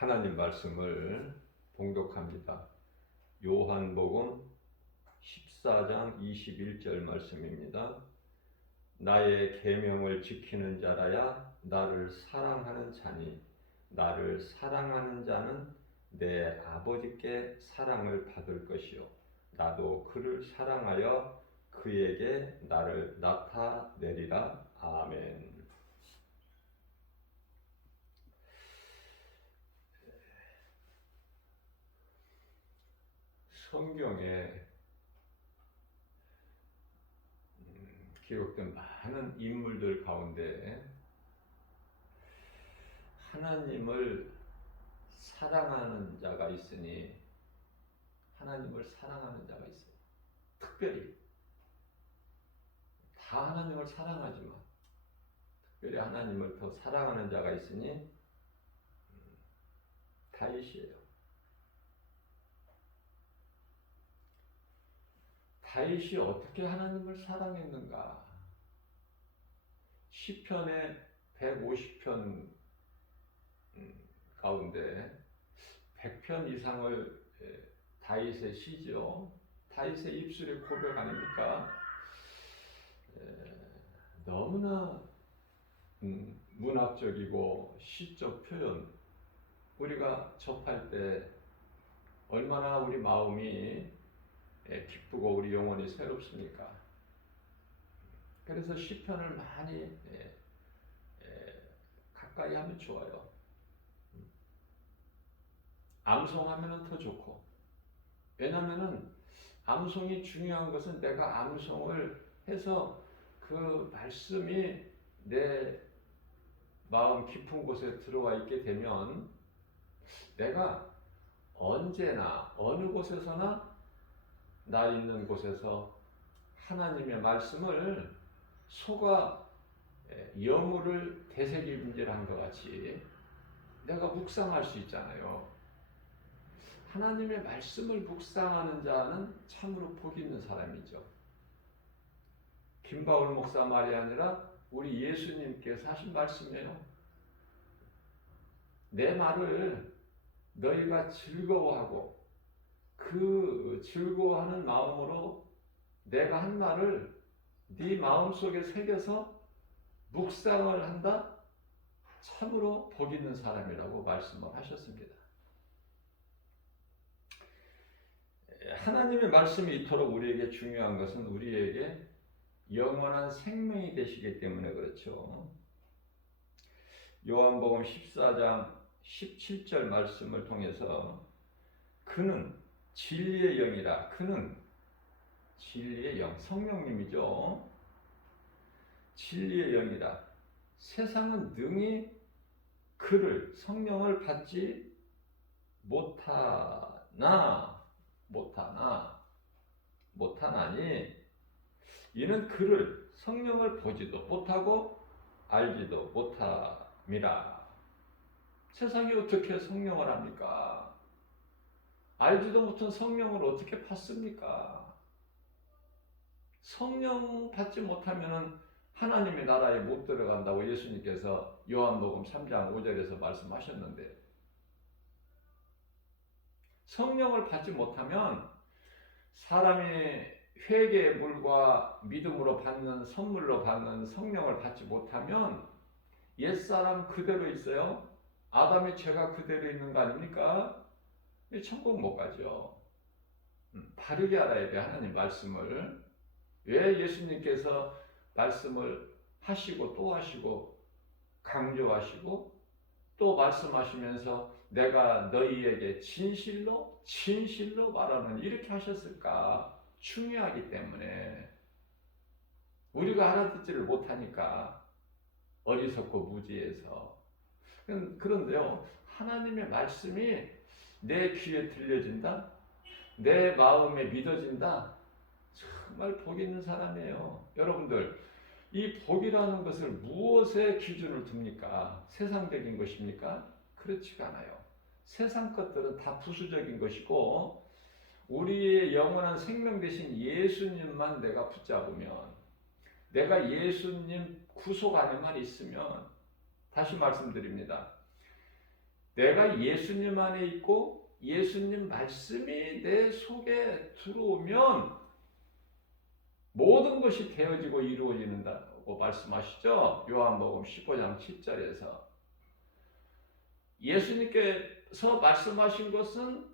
하나님 말씀을 봉독합니다. 요한복음 14장 21절 말씀입니다. 나의 계명을 지키는 자라야 나를 사랑하는 자니 나를 사랑하는 자는 내 아버지께 사랑을 받을 것이요 나도 그를 사랑하여 그에게 나를 나타내리라. 아멘. 성경에 기록된 많은 인물들 가운데 하나님을 사랑하는 자가 있으니 하나님을 사랑하는 자가 있어요. 특별히 다 하나님을 사랑하지만 특별히 하나님을 더 사랑하는 자가 있으니 다윗이에요. 다윗이 어떻게 하나님을 사랑했는가? 시편의 150편 가운데 100편 이상을 다윗의 시죠. 다윗의 입술의 고백 아닙니까? 너무나 문학적이고 시적 표현, 우리가 접할 때 얼마나 우리 마음이 기쁘고 우리 영혼이 새롭습니까? 그래서 시편을 많이 가까이 하면 좋아요. 암송하면 더 좋고, 왜냐하면 암송이 중요한 것은 내가 암송을 해서 그 말씀이 내 마음 깊은 곳에 들어와 있게 되면 내가 언제나 어느 곳에서나 나 있는 곳에서 하나님의 말씀을 소가 여물을 되새김질한 것 같이 내가 묵상할 수 있잖아요. 하나님의 말씀을 묵상하는 자는 참으로 복 있는 사람이죠. 김바울 목사 말이 아니라 우리 예수님께서 하신 말씀이에요. 내 말을 너희가 즐거워하고 그 즐거워하는 마음으로 내가 한 말을 네 마음속에 새겨서 묵상을 한다? 참으로 복 있는 사람이라고 말씀을 하셨습니다. 하나님의 말씀이 이토록 우리에게 중요한 것은 우리에게 영원한 생명이 되시기 때문에 그렇죠. 요한복음 14장 17절 말씀을 통해서 그는 진리의 영이라, 그는 진리의 영, 성령님이죠. 진리의 영이라 세상은 능히 그를, 성령을 받지 못하나니 이는 그를, 성령을 보지도 못하고 알지도 못함이라. 세상이 어떻게 성령을 합니까? 알지도 못한 성령을 어떻게 받습니까? 성령 받지 못하면 하나님의 나라에 못 들어간다고 예수님께서 요한복음 3장 5절에서 말씀하셨는데, 성령을 받지 못하면 사람이 회개의 물과 믿음으로 받는 선물로 받는 성령을 받지 못하면 옛사람 그대로 있어요. 아담의 죄가 그대로 있는 거 아닙니까? 천국 못 가죠. 바르게 알아야 돼, 하나님 말씀을. 왜 예수님께서 말씀을 하시고 또 하시고 강조하시고 또 말씀하시면서 내가 너희에게 진실로 말하는 이렇게 하셨을까? 중요하기 때문에 우리가 알아듣지를 못하니까 어리석고 무지해서. 그런데요, 하나님의 말씀이 내 귀에 들려진다, 내 마음에 믿어진다, 정말 복 있는 사람이에요. 여러분들, 이 복이라는 것을 무엇에 기준을 둡니까? 세상적인 것입니까? 그렇지가 않아요. 세상 것들은 다 부수적인 것이고 우리의 영원한 생명 되신 예수님만 내가 붙잡으면, 내가 예수님 구속 안에만 있으면, 다시 말씀드립니다. 내가 예수님 안에 있고 예수님 말씀이 내 속에 들어오면 모든 것이 되어지고 이루어진다고 말씀하시죠. 요한복음 15장 7절에서. 예수님께서 말씀하신 것은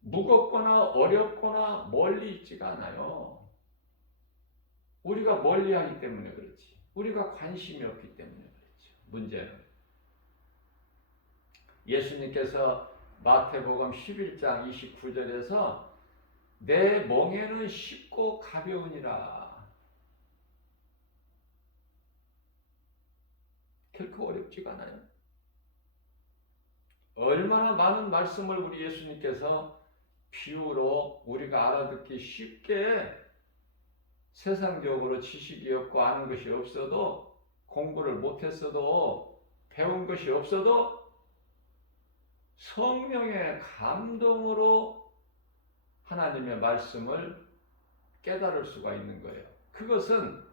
무겁거나 어렵거나 멀리 있지가 않아요. 우리가 멀리하기 때문에 그렇지. 우리가 관심이 없기 때문에 그렇죠. 문제는 예수님께서 마태복음 11장 29절에서 내 멍에는 쉽고 가벼우니라. 결코 어렵지가 않아요. 얼마나 많은 말씀을 우리 예수님께서 비유로 우리가 알아듣기 쉽게 세상적으로 지식이 없고 아는 것이 없어도 공부를 못했어도 배운 것이 없어도 성령의 감동으로 하나님의 말씀을 깨달을 수가 있는 거예요. 그것은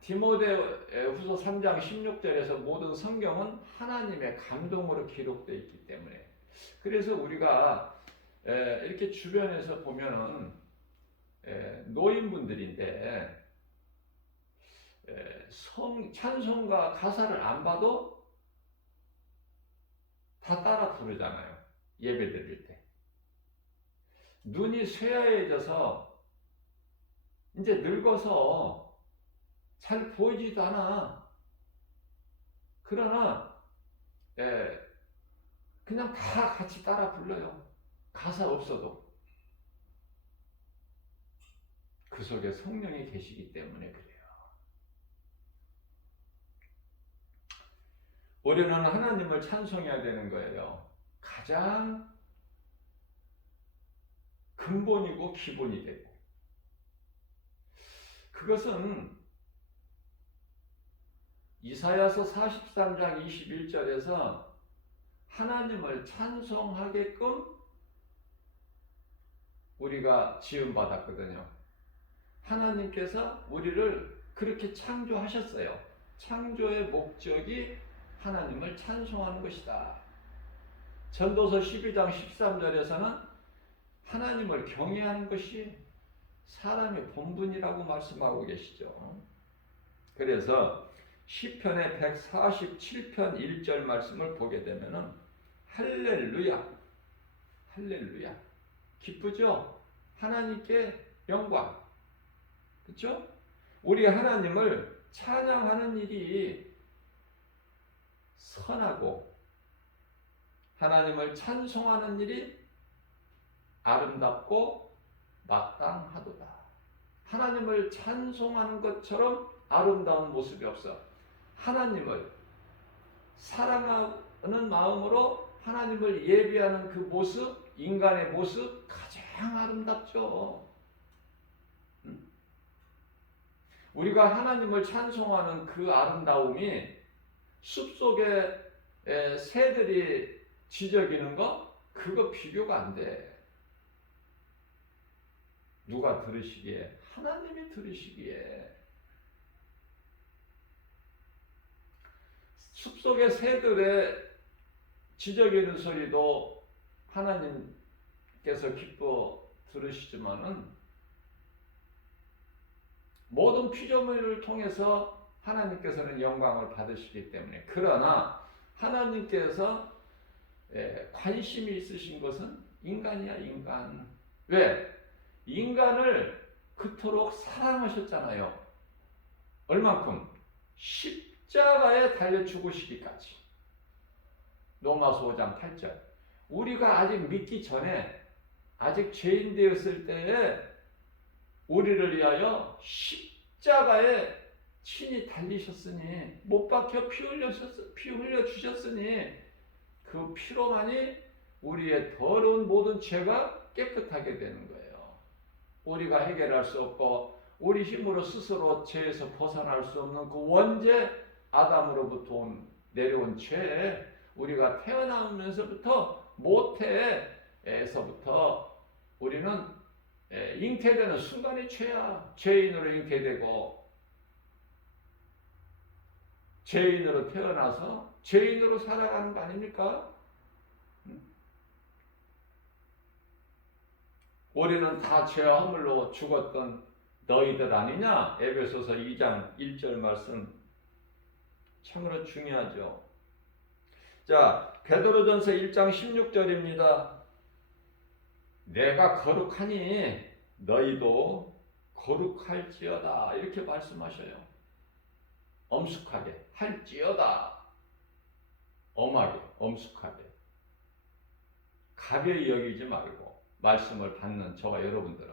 디모데후서 3장 16절에서 모든 성경은 하나님의 감동으로 기록되어 있기 때문에 그래서 우리가 이렇게 주변에서 보면은 노인분들인데 찬송가 가사를 안 봐도 다 따라 부르잖아요. 예배 드릴 때. 눈이 쇠하해져서 이제 늙어서 잘 보이지도 않아. 그러나 그냥 다 같이 따라 불러요. 가사 없어도. 그 속에 성령이 계시기 때문에 그래요. 우리는 하나님을 찬송해야 되는 거예요. 가장 근본이고 기본이 되고. 그것은 이사야서 43장 21절에서 하나님을 찬송하게끔 우리가 지음받았거든요. 하나님께서 우리를 그렇게 창조하셨어요. 창조의 목적이 하나님을 찬송하는 것이다. 전도서 12장 13절에서는 하나님을 경외하는 것이 사람의 본분이라고 말씀하고 계시죠. 그래서 시편의 147편 1절 말씀을 보게 되면은 할렐루야, 할렐루야, 기쁘죠? 하나님께 영광, 그렇죠? 우리 하나님을 찬양하는 일이 선하고 하나님을 찬송하는 일이 아름답고 마땅하도다. 하나님을 찬송하는 것처럼 아름다운 모습이 없어. 하나님을 사랑하는 마음으로 하나님을 예비하는 그 모습, 인간의 모습 가장 아름답죠. 우리가 하나님을 찬송하는 그 아름다움이 숲속에 새들이 지저귀는 거 그거 비교가 안 돼. 누가 들으시기에? 하나님이 들으시기에. 숲속의 새들의 지저귀는 소리도 하나님께서 기뻐 들으시지만은 모든 피조물을 통해서 하나님께서는 영광을 받으시기 때문에 그러나 하나님께서 관심이 있으신 것은 인간이야, 인간. 왜? 인간을 그토록 사랑하셨잖아요. 얼만큼? 십자가에 달려 죽으시기까지. 로마서 5장 8절. 우리가 아직 믿기 전에 아직 죄인 되었을 때에 우리를 위하여 십자가에 친히 달리셨으니 못 박혀 피 흘려 주셨으니 그 피로만이 우리의 더러운 모든 죄가 깨끗하게 되는 거예요. 우리가 해결할 수 없고 우리 힘으로 스스로 죄에서 벗어날 수 없는 그 원죄 아담으로부터 내려온 죄 우리가 태어나면서부터 모태에서부터 우리는 잉태되는 순간이 죄야. 죄인으로 잉태되고 죄인으로 태어나서 죄인으로 살아가는 거 아닙니까? 우리는 다 죄와 허물로 죽었던 너희들 아니냐? 에베소서 2장 1절 말씀 참으로 중요하죠. 자, 베드로전서 1장 16절입니다. 내가 거룩하니 너희도 거룩할지어다 이렇게 말씀하셔요. 엄숙하게 할지어다. 엄하게 엄숙하게 가벼이 여기지 말고 말씀을 받는 저와 여러분들은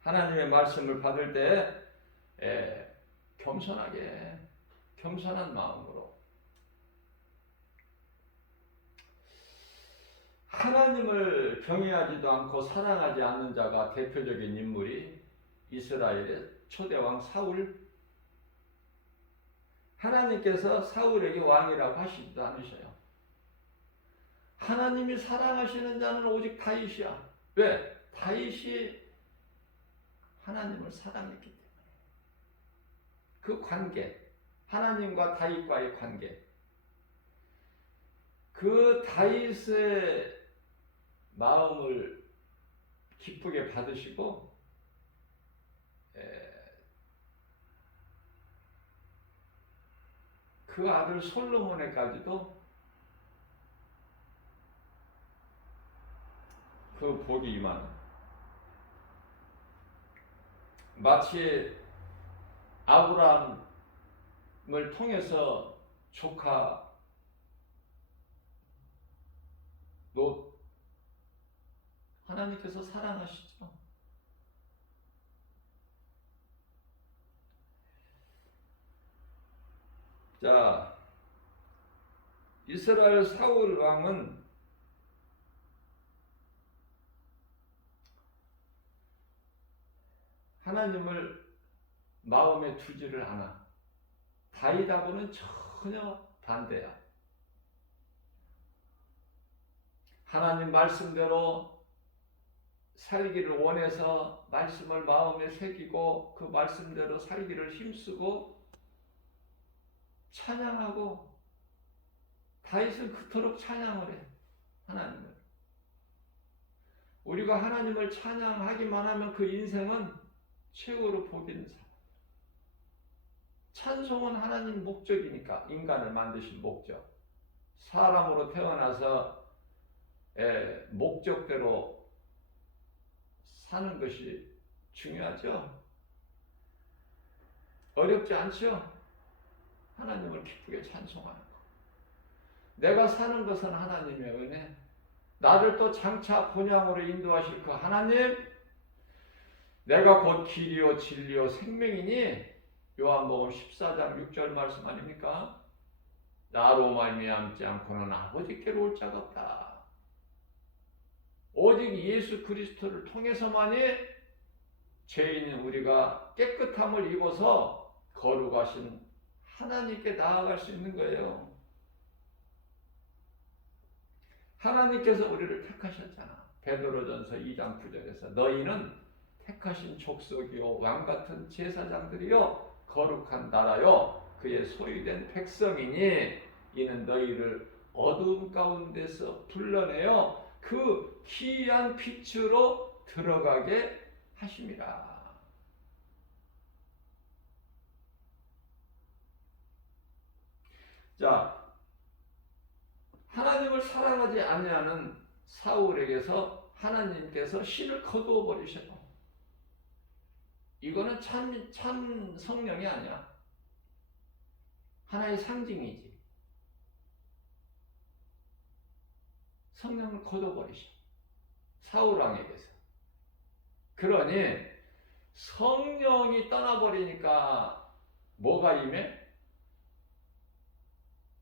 하나님의 말씀을 받을 때 겸손하게 겸손한 마음으로 하나님을 경외하지도 않고 사랑하지 않는 자가 대표적인 인물이 이스라엘의 초대왕 사울. 하나님께서 사울에게 왕이라고 하시지도 않으셔요. 하나님이 사랑하시는 자는 오직 다윗이야. 왜? 다윗이 하나님을 사랑했기 때문에. 그 관계, 하나님과 다윗과의 관계, 그 다윗의 마음을 기쁘게 받으시고 그 아들 솔로몬에까지도 그 복이 임하는, 마치 아브라함을 통해서 조카 롯 하나님께서 사랑하시죠. 자, 이스라엘 사울 왕은 하나님을 마음에 두지를 않아. 다윗하고는 전혀 반대야. 하나님 말씀대로 살기를 원해서 말씀을 마음에 새기고 그 말씀대로 살기를 힘쓰고 찬양하고, 다윗은 그토록 찬양을 해. 하나님을. 우리가 하나님을 찬양하기만 하면 그 인생은 최고로 복 있는 삶. 찬송은 하나님 목적이니까, 인간을 만드신 목적. 사람으로 태어나서 목적대로 사는 것이 중요하죠. 어렵지 않죠? 하나님을 기쁘게 찬송하는 것. 내가 사는 것은 하나님의 은혜. 나를 또 장차 본향으로 인도하실 그 하나님, 내가 곧 길이요 진리요 생명이니, 요한복음 14장 6절 말씀 아닙니까? 나로 말미암지 않고는 아버지께로 올 자가 없다. 오직 예수 그리스도를 통해서만이 죄인인 우리가 깨끗함을 입어서 거룩하신 하나님께 나아갈 수 있는 거예요. 하나님께서 우리를 택하셨잖아. 베드로전서 2장 9절에서 너희는 택하신 족속이요 왕같은 제사장들이요 거룩한 나라요 그의 소유된 백성이니 이는 너희를 어두움 가운데서 불러내어 그 기이한 빛으로 들어가게 하심이라. 자, 하나님을 사랑하지 아니하는 사울에게서 하나님께서 신을 거두어 버리셔요. 이거는 참 성령이 아니야. 하나의 상징이지. 성령을 거두어 버리셔. 사울 왕에게서. 그러니 성령이 떠나버리니까 뭐가 임해?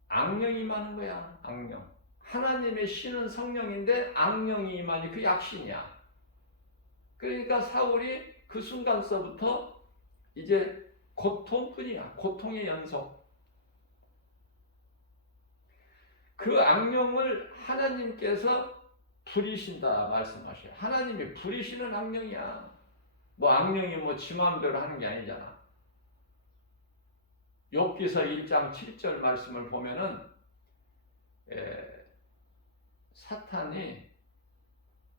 악령이 임하는 거야. 악령. 하나님의 신은 성령인데 악령이 임하니 그 약신이야. 그러니까 사울이 그 순간서부터 이제 고통뿐이야. 고통의 연속. 그 악령을 하나님께서 부리신다 말씀하셔요. 하나님이 부리시는 악령이야. 뭐 악령이 뭐 지 마음대로 하는 게 아니잖아. 욥기서 1장 7절 말씀을 보면은 사탄이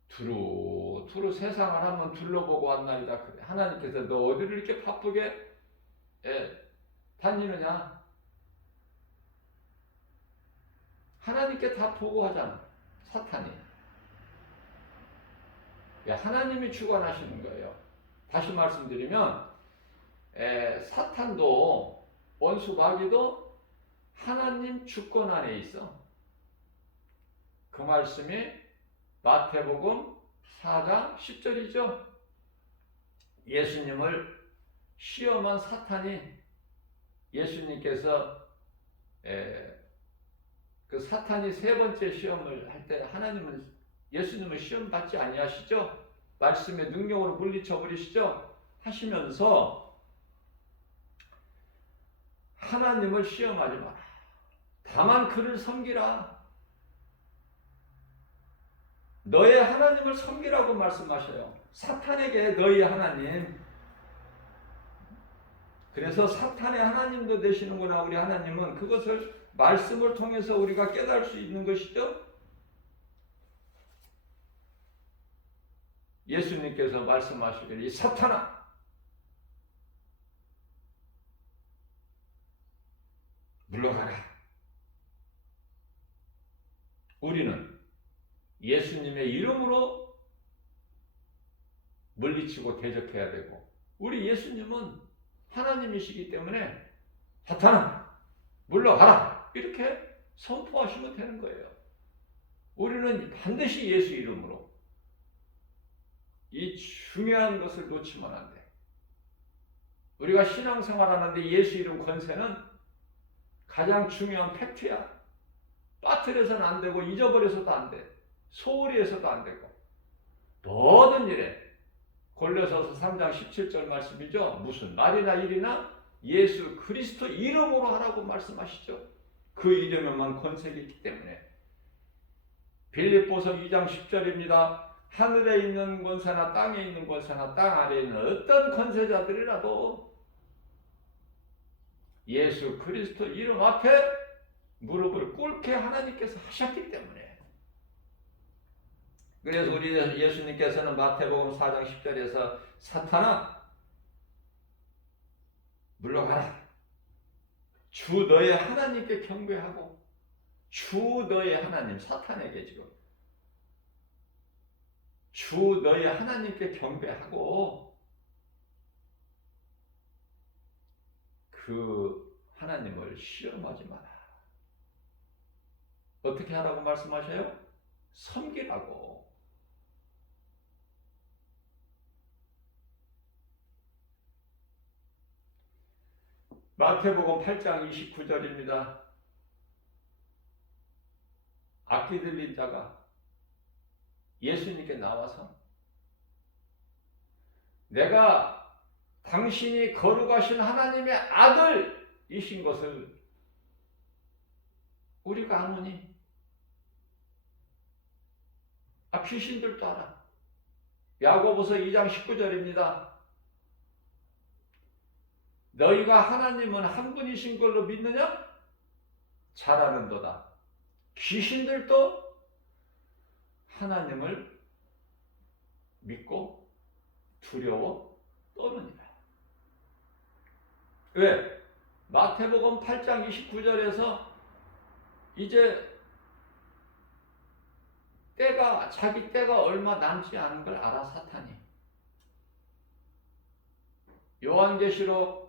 두루두루 세상을 한번 둘러보고 왔나이다. 그래. 하나님께서 너 어디를 이렇게 바쁘게 다니느냐? 하나님께 다 보고하잖아. 사탄이. 하나님이 주관하시는 거예요. 다시 말씀드리면 사탄도 원수 마귀도 하나님 주권 안에 있어. 그 말씀이 마태복음 4장 10절이죠. 예수님을 시험한 사탄이 예수님께서 그 사탄이 세 번째 시험을 할 때 예수님은 시험 받지 아니하시죠? 말씀의 능력으로 물리쳐 버리시죠? 하시면서 하나님을 시험하지 마라. 다만 그를 섬기라. 너의 하나님을 섬기라고 말씀하셔요. 사탄에게 너희 하나님. 그래서 사탄의 하나님도 되시는구나. 우리 하나님은 그것을 말씀을 통해서 우리가 깨달을 수 있는 것이죠. 예수님께서 말씀하시기를 이 사탄아 물러가라. 우리는 예수님의 이름으로 물리치고 대적해야 되고 우리 예수님은 하나님이시기 때문에 사탄아 물러가라 이렇게 선포하시면 되는 거예요. 우리는 반드시 예수 이름으로 이 중요한 것을 놓치면 안 돼. 우리가 신앙생활하는데 예수 이름 권세는 가장 중요한 팩트야. 빠뜨려서는 안 되고 잊어버려서도 안 돼. 소홀히 해서도 안 되고 모든 일에 골로새서 3장 17절 말씀이죠. 무슨 말이나 일이나 예수 그리스도 이름으로 하라고 말씀하시죠. 그 이름에만 권세가 있기 때문에. 빌립보서 2장 10절입니다. 하늘에 있는 권세나 땅에 있는 권세나 땅 아래에 있는 어떤 권세자들이라도 예수 그리스도 이름 앞에 무릎을 꿇게 하나님께서 하셨기 때문에. 그래서 우리 예수님께서는 마태복음 4장 10절에서 사탄아 물러가라. 주 너의 하나님께 경배하고 주 너의 하나님 사탄에게 지금 주 너의 하나님께 경배하고 그 하나님을 시험하지 마라. 어떻게 하라고 말씀하셔요? 섬기라고. 마태복음 8장 29절입니다. 악기 들린 자가 예수님께 나와서 내가 당신이 거룩하신 하나님의 아들이신 것을 우리가 아노니 귀신들도 알아. 야고보서 2장 19절입니다. 너희가 하나님은 한 분이신 걸로 믿느냐? 잘 아는도다. 귀신들도 하나님을 믿고 두려워 떠느니라. 왜? 마태복음 8장 29절에서 이제 자기 때가 얼마 남지 않은 걸 알아, 사탄이. 요한계시록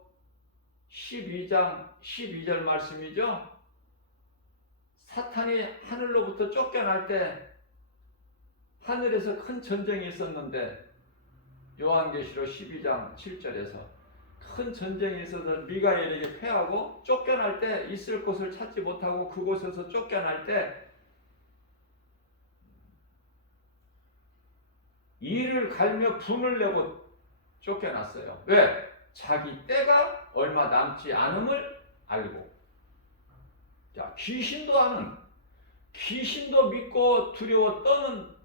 12장 12절 말씀이죠. 사탄이 하늘로부터 쫓겨날 때 하늘에서 큰 전쟁이 있었는데 요한계시록 12장 7절에서 큰 전쟁이 있어서 미가엘에게 패하고 쫓겨날 때 있을 곳을 찾지 못하고 그곳에서 쫓겨날 때 이를 갈며 분을 내고 쫓겨났어요. 왜? 자기 때가 얼마 남지 않음을 알고. 자, 귀신도 믿고 두려워 떠는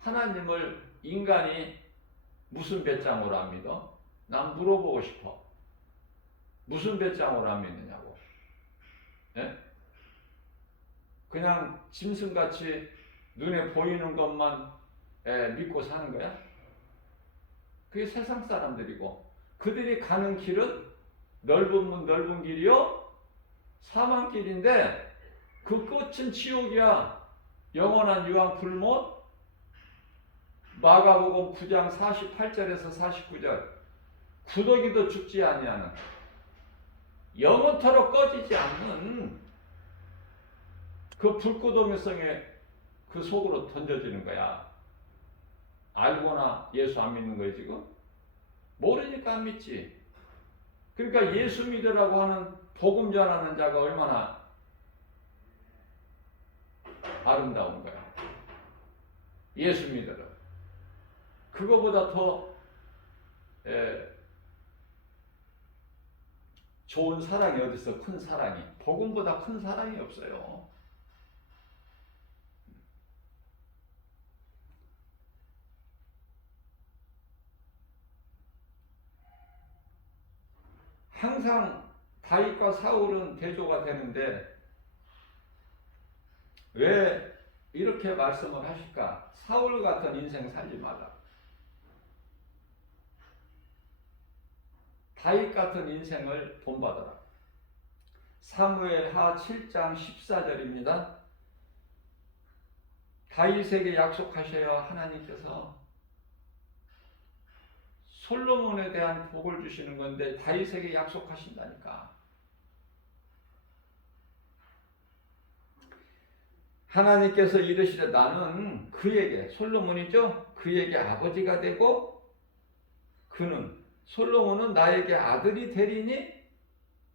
하나님을 인간이 무슨 배짱으로 안 믿어? 난 물어보고 싶어. 무슨 배짱으로 안 믿느냐고. 예? 그냥 짐승같이 눈에 보이는 것만 믿고 사는 거야? 그게 세상 사람들이고, 그들이 가는 길은 넓은 문 넓은 길이요 사망길인데 그 끝은 지옥이야. 영원한 유황 불못. 마가복음 9장 48절에서 49절. 구더기도 죽지 아니하는, 영원토록 꺼지지 않는 그 불구덩이성에 그 속으로 던져지는 거야. 알고나 예수 안 믿는 거예요 지금? 모르니까 안 믿지. 그러니까 예수 믿으라고 하는 복음 전하는 자가 얼마나 아름다운 거야. 예수 믿으라. 그거보다 더 좋은 사랑이 어디서, 큰 사랑이. 복음보다 큰 사랑이 없어요. 항상 다윗과 사울은 대조가 되는데 왜 이렇게 말씀을 하실까? 사울 같은 인생 살지 말라. 다윗 같은 인생을 본받아라. 사무엘하 7장 14절입니다. 다윗에게 약속하셔야 하나님께서 솔로몬에 대한 복을 주시는 건데 다윗에게 약속하신다니까. 하나님께서 이르시되 나는 그에게, 솔로몬이죠? 그에게 아버지가 되고 그는, 솔로몬은 나에게 아들이 되리니,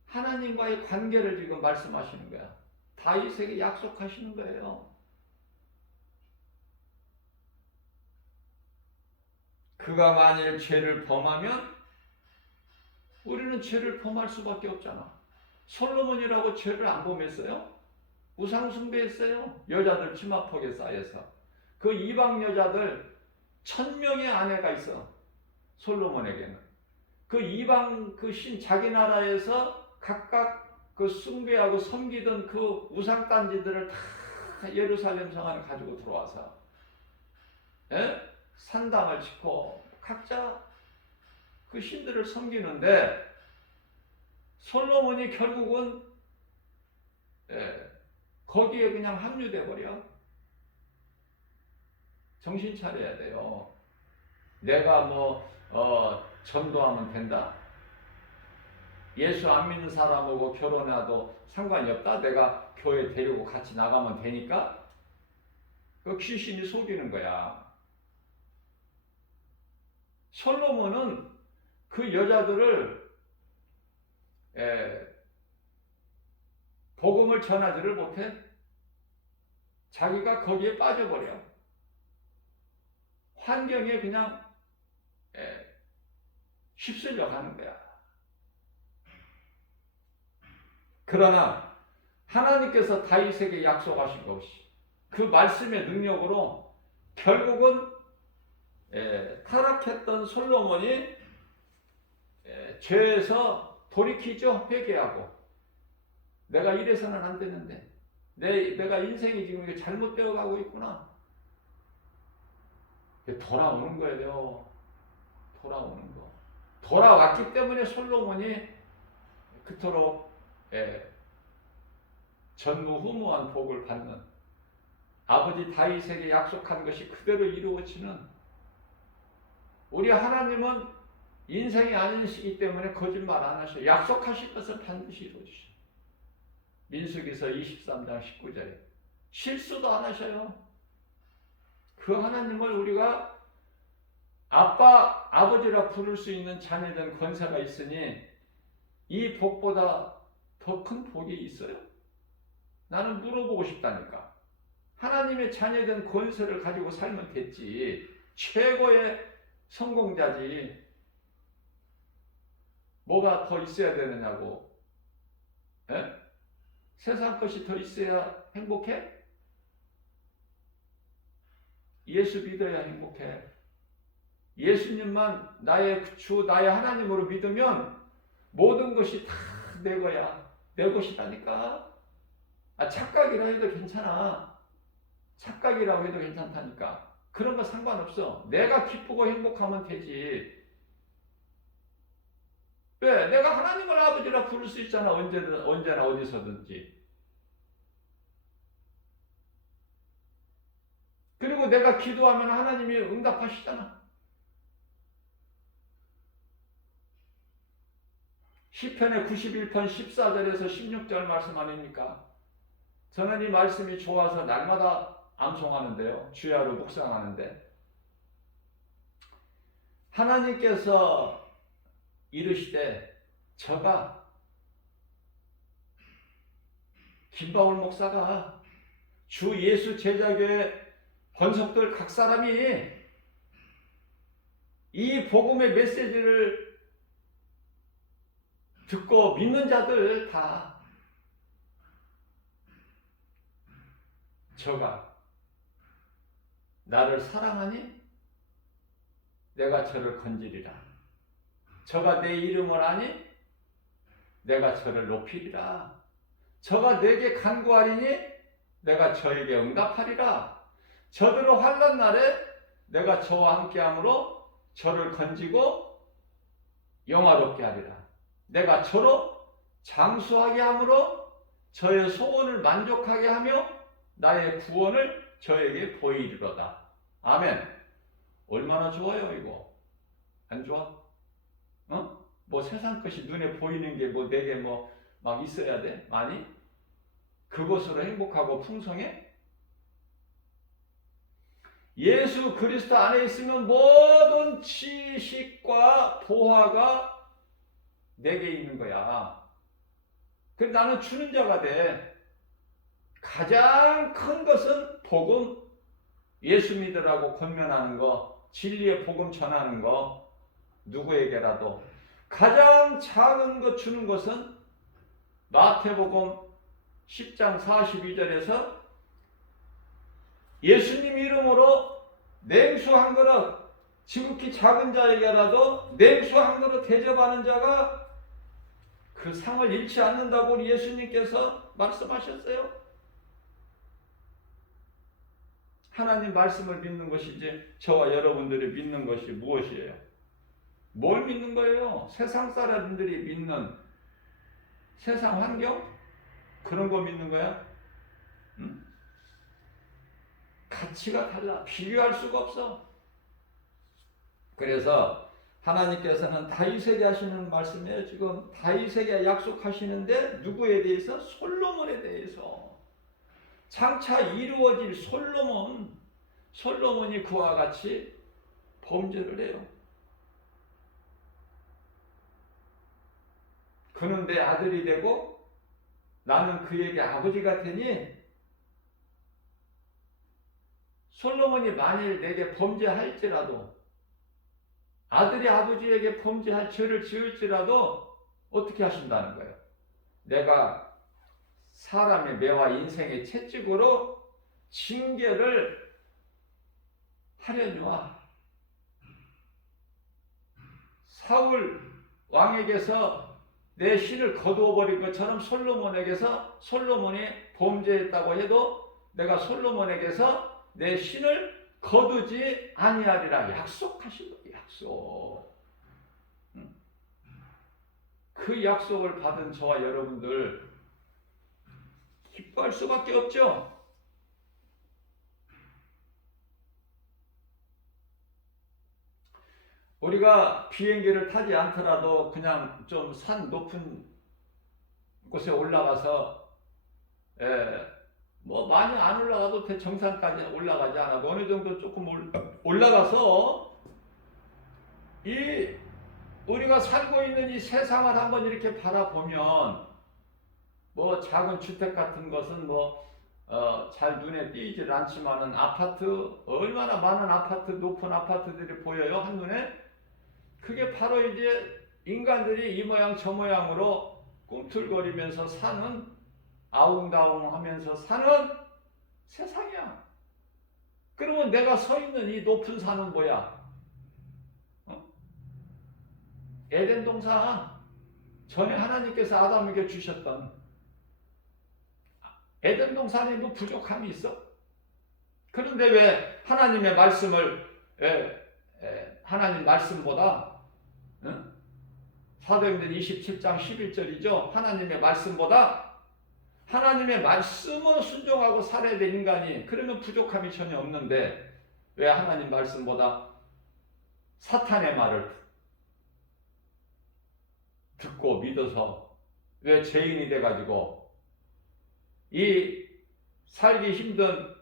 하나님과의 관계를 지금 말씀하시는 거야. 다윗에게 약속하시는 거예요. 그가 만일 죄를 범하면, 우리는 죄를 범할 수밖에 없잖아. 솔로몬이라고 죄를 안 범했어요? 우상 숭배했어요. 여자들 치마폭에 쌓여서. 그 이방 여자들 1000명의 아내가 있어. 솔로몬에게는. 그 이방 그 신, 자기 나라에서 각각 그 숭배하고 섬기던 그 우상 단지들을 다 예루살렘 성 안에 가지고 들어와서 산당을 짓고 각자 그 신들을 섬기는데, 솔로몬이 결국은 거기에 그냥 합류돼 버려. 정신 차려야 돼요. 내가 전도하면 된다? 예수 안 믿는 사람하고 결혼해도 상관이 없다? 내가 교회 데리고 같이 나가면 되니까? 그 귀신이 속이는 거야. 솔로몬은 그 여자들을 복음을 전하지를 못해. 자기가 거기에 빠져버려. 환경에 그냥 휩쓸려 가는 거야. 그러나 하나님께서 다윗에게 약속하신 것이, 그 말씀의 능력으로 결국은 타락했던 솔로몬이 죄에서 돌이키죠. 회개하고, 내가 이래서는 안 되는데, 내가 인생이 지금 이게 잘못되어 가고 있구나. 돌아오는 거예요. 돌아오는 거. 돌아왔기 때문에 솔로몬이 그토록 전무후무한 복을 받는, 아버지 다윗에게 약속한 것이 그대로 이루어지는, 우리 하나님은 인생이 아니시기 때문에 거짓말 안 하셔요. 약속하실 것을 반드시 이루어주셔요. 민수기서 23장 19절에 실수도 안 하셔요. 그 하나님을 우리가 아빠, 아버지라 부를 수 있는 자녀된 권세가 있으니 이 복보다 더 큰 복이 있어요? 나는 물어보고 싶다니까. 하나님의 자녀된 권세를 가지고 살면 됐지. 최고의 성공자지. 뭐가 더 있어야 되느냐고. 세상 것이 더 있어야 행복해? 예수 믿어야 행복해. 예수님만 나의 주, 나의 하나님으로 믿으면 모든 것이 다 내 거야. 내 것이라니까. 착각이라 해도 괜찮아. 착각이라고 해도 괜찮다니까. 그런 거 상관없어. 내가 기쁘고 행복하면 되지. 왜? 내가 하나님을 아버지라 부를 수 있잖아. 언제나 어디서든지. 그리고 내가 기도하면 하나님이 응답하시잖아. 시편의 91편 14절에서 16절 말씀 아닙니까? 저는 이 말씀이 좋아서 날마다 암송하는데요. 주야로 묵상하는데 하나님께서 이르시되 저가 김바울 목사가 주 예수 제자교회 권속들 각 사람이 이 복음의 메시지를 듣고 믿는 자들 다 저가 나를 사랑하니 내가 저를 건지리라. 저가 내 이름을 아니 내가 저를 높이리라. 저가 내게 간구하리니 내가 저에게 응답하리라. 저들의 환난 날에 내가 저와 함께함으로 저를 건지고 영화롭게 하리라. 내가 저로 장수하게 함으로 저의 소원을 만족하게 하며 나의 구원을 저에게 보이리로다. 아멘. 얼마나 좋아요 이거. 안 좋아? 뭐 세상 것이 눈에 보이는 게 뭐 내게 뭐 막 있어야 돼? 많이? 그것으로 행복하고 풍성해? 예수 그리스도 안에 있으면 모든 지식과 보화가 내게 있는 거야. 그래서 나는 주는 자가 돼. 가장 큰 것은 복음, 예수 믿으라고 권면하는 거, 진리의 복음 전하는 거, 누구에게라도. 가장 작은 것 주는 것은 마태복음 10장 42절에서 예수님 이름으로 냉수 한 그릇, 지극히 작은 자에게라도 냉수 한 그릇 대접하는 자가 그 상을 잃지 않는다고 우리 예수님께서 말씀하셨어요. 하나님 말씀을 믿는 것이지 저와 여러분들이 믿는 것이 무엇이에요? 뭘 믿는 거예요? 세상 사람들이 믿는 세상 환경? 그런 거 믿는 거야? 응? 가치가 달라. 비교할 수가 없어. 그래서 하나님께서는 다윗에게 하시는 말씀이에요. 지금 다윗에게 약속하시는데 누구에 대해서? 솔로몬에 대해서. 장차 이루어질 솔로몬이 그와 같이 범죄를 해요. 그는 내 아들이 되고 나는 그에게 아버지가 되니 솔로몬이 만일 내게 범죄할지라도 아들이 아버지에게 범죄할 죄를 지을지라도 어떻게 하신다는 거예요? 내가 사람의 매와 인생의 채찍으로 징계를 하려니와 사울 왕에게서 내 신을 거두어 버린 것처럼 솔로몬에게서 솔로몬이 범죄했다고 해도 내가 솔로몬에게서 내 신을 거두지 아니하리라 약속하신 거예요. 약속. 그 약속을 받은 저와 여러분들 기뻐할 수밖에 없죠. 우리가 비행기를 타지 않더라도 그냥 좀 산 높은 곳에 올라가서 뭐 많이 안 올라가도 정상까지 올라가지 않아도 어느 정도 조금 올라가서 이 우리가 살고 있는 이 세상을 한번 이렇게 바라보면 뭐 작은 주택 같은 것은 잘 눈에 띄질 않지만은 아파트 얼마나 많은 아파트 높은 아파트들이 보여요 한눈에. 그게 바로 이제 인간들이 이 모양 저 모양으로 꿈틀거리면서 사는 아웅다웅 하면서 사는 세상이야. 그러면 내가 서 있는 이 높은 산은 뭐야? 에덴 동산. 전에 하나님께서 아담에게 주셨던 에덴 동산에 뭐 부족함이 있어? 그런데 왜 하나님의 말씀을 하나님 말씀보다 사도행전 27장 11절이죠. 하나님의 말씀보다 하나님의 말씀을 순종하고 살아야 될 인간이 그러면 부족함이 전혀 없는데 왜 하나님 말씀보다 사탄의 말을 듣고 믿어서 왜 죄인이 돼가지고 이 살기 힘든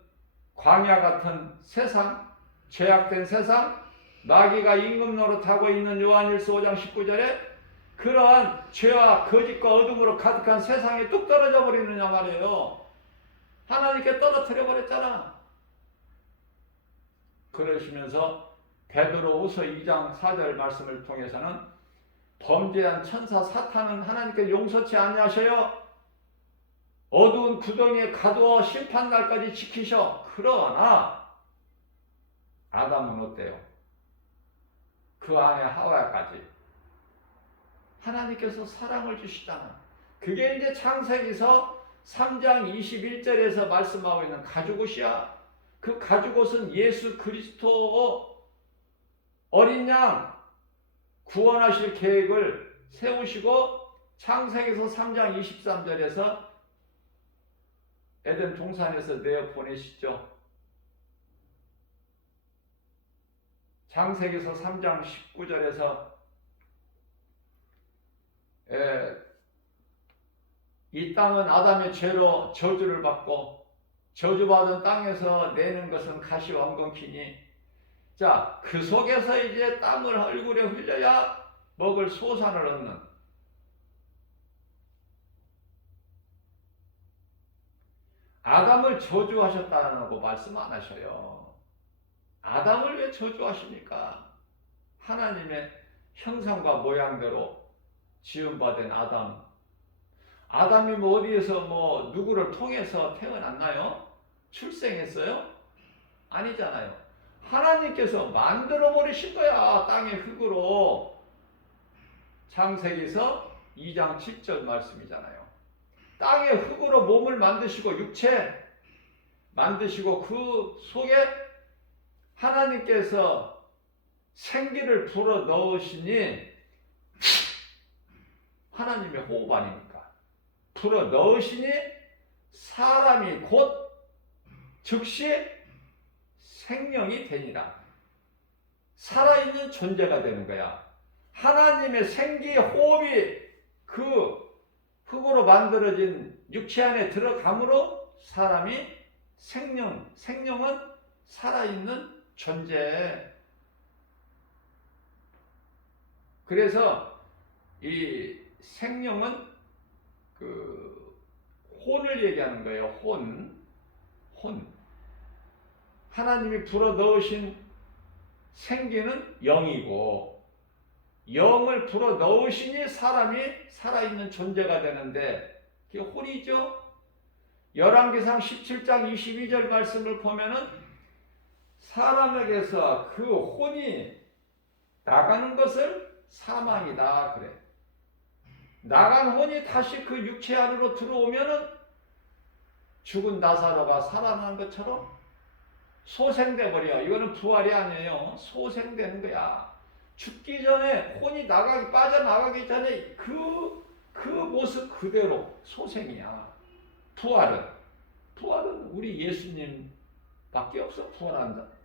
광야 같은 세상, 죄악된 세상, 마귀가 임금 노릇하고 있는 요한일서 5장 19절에 그러한 죄와 거짓과 어둠으로 가득한 세상에 뚝 떨어져 버리느냐 말이에요. 하나님께 떨어뜨려 버렸잖아. 그러시면서 베드로후서 2장 4절 말씀을 통해서는 범죄한 천사 사탄은 하나님께 용서치 아니하셔요. 어두운 구덩이에 가두어 심판날까지 지키셔. 그러나 아담은 어때요? 그 안에 하와까지 하나님께서 사랑을 주시잖아. 그게 이제 창세기서 3장 21절에서 말씀하고 있는 가죽옷이야. 그 가죽옷은 예수 그리스도 어린 양 구원하실 계획을 세우시고 창세기서 3장 23절에서 에덴 동산에서 내어 보내시죠. 창세기서 3장 19절에서 이 땅은 아담의 죄로 저주를 받고 저주받은 땅에서 내는 것은 가시와 엉겅퀴니 자, 그 속에서 이제 땀을 얼굴에 흘려야 먹을 소산을 얻는 아담을 저주하셨다고 말씀 안 하셔요. 아담을 왜 저주하십니까? 하나님의 형상과 모양대로 지음받은 아담. 아담이 뭐 어디에서 뭐 누구를 통해서 태어났나요? 출생했어요? 아니잖아요. 하나님께서 만들어 버리신 거야. 땅의 흙으로. 창세기서 2장 7절 말씀이잖아요. 땅의 흙으로 몸을 만드시고 육체 만드시고 그 속에 하나님께서 생기를 불어 넣으시니 하나님의 호흡 아닙니까? 불어 넣으시니 사람이 곧 즉시 생명이 되니라. 살아있는 존재가 되는 거야. 하나님의 생기의 호흡이 그 흙으로 만들어진 육체 안에 들어감으로 사람이 생명은 살아있는 존재. 그래서 이 생명은 그 혼을 얘기하는 거예요. 혼. 하나님이 불어 넣으신 생기는 영이고 영을 불어 넣으시니 사람이 살아있는 존재가 되는데 그게 혼이죠. 열왕기상 17장 22절 말씀을 보면은 사람에게서 그 혼이 나가는 것을 사망이다 그래. 나간 혼이 다시 그 육체 안으로 들어오면은 죽은 나사로가 살아난 것처럼 소생돼 버려. 이거는 부활이 아니에요. 소생되는 거야. 죽기 전에 혼이 빠져나가기 전에 그 모습 그대로 소생이야. 부활은 우리 예수님밖에 없어.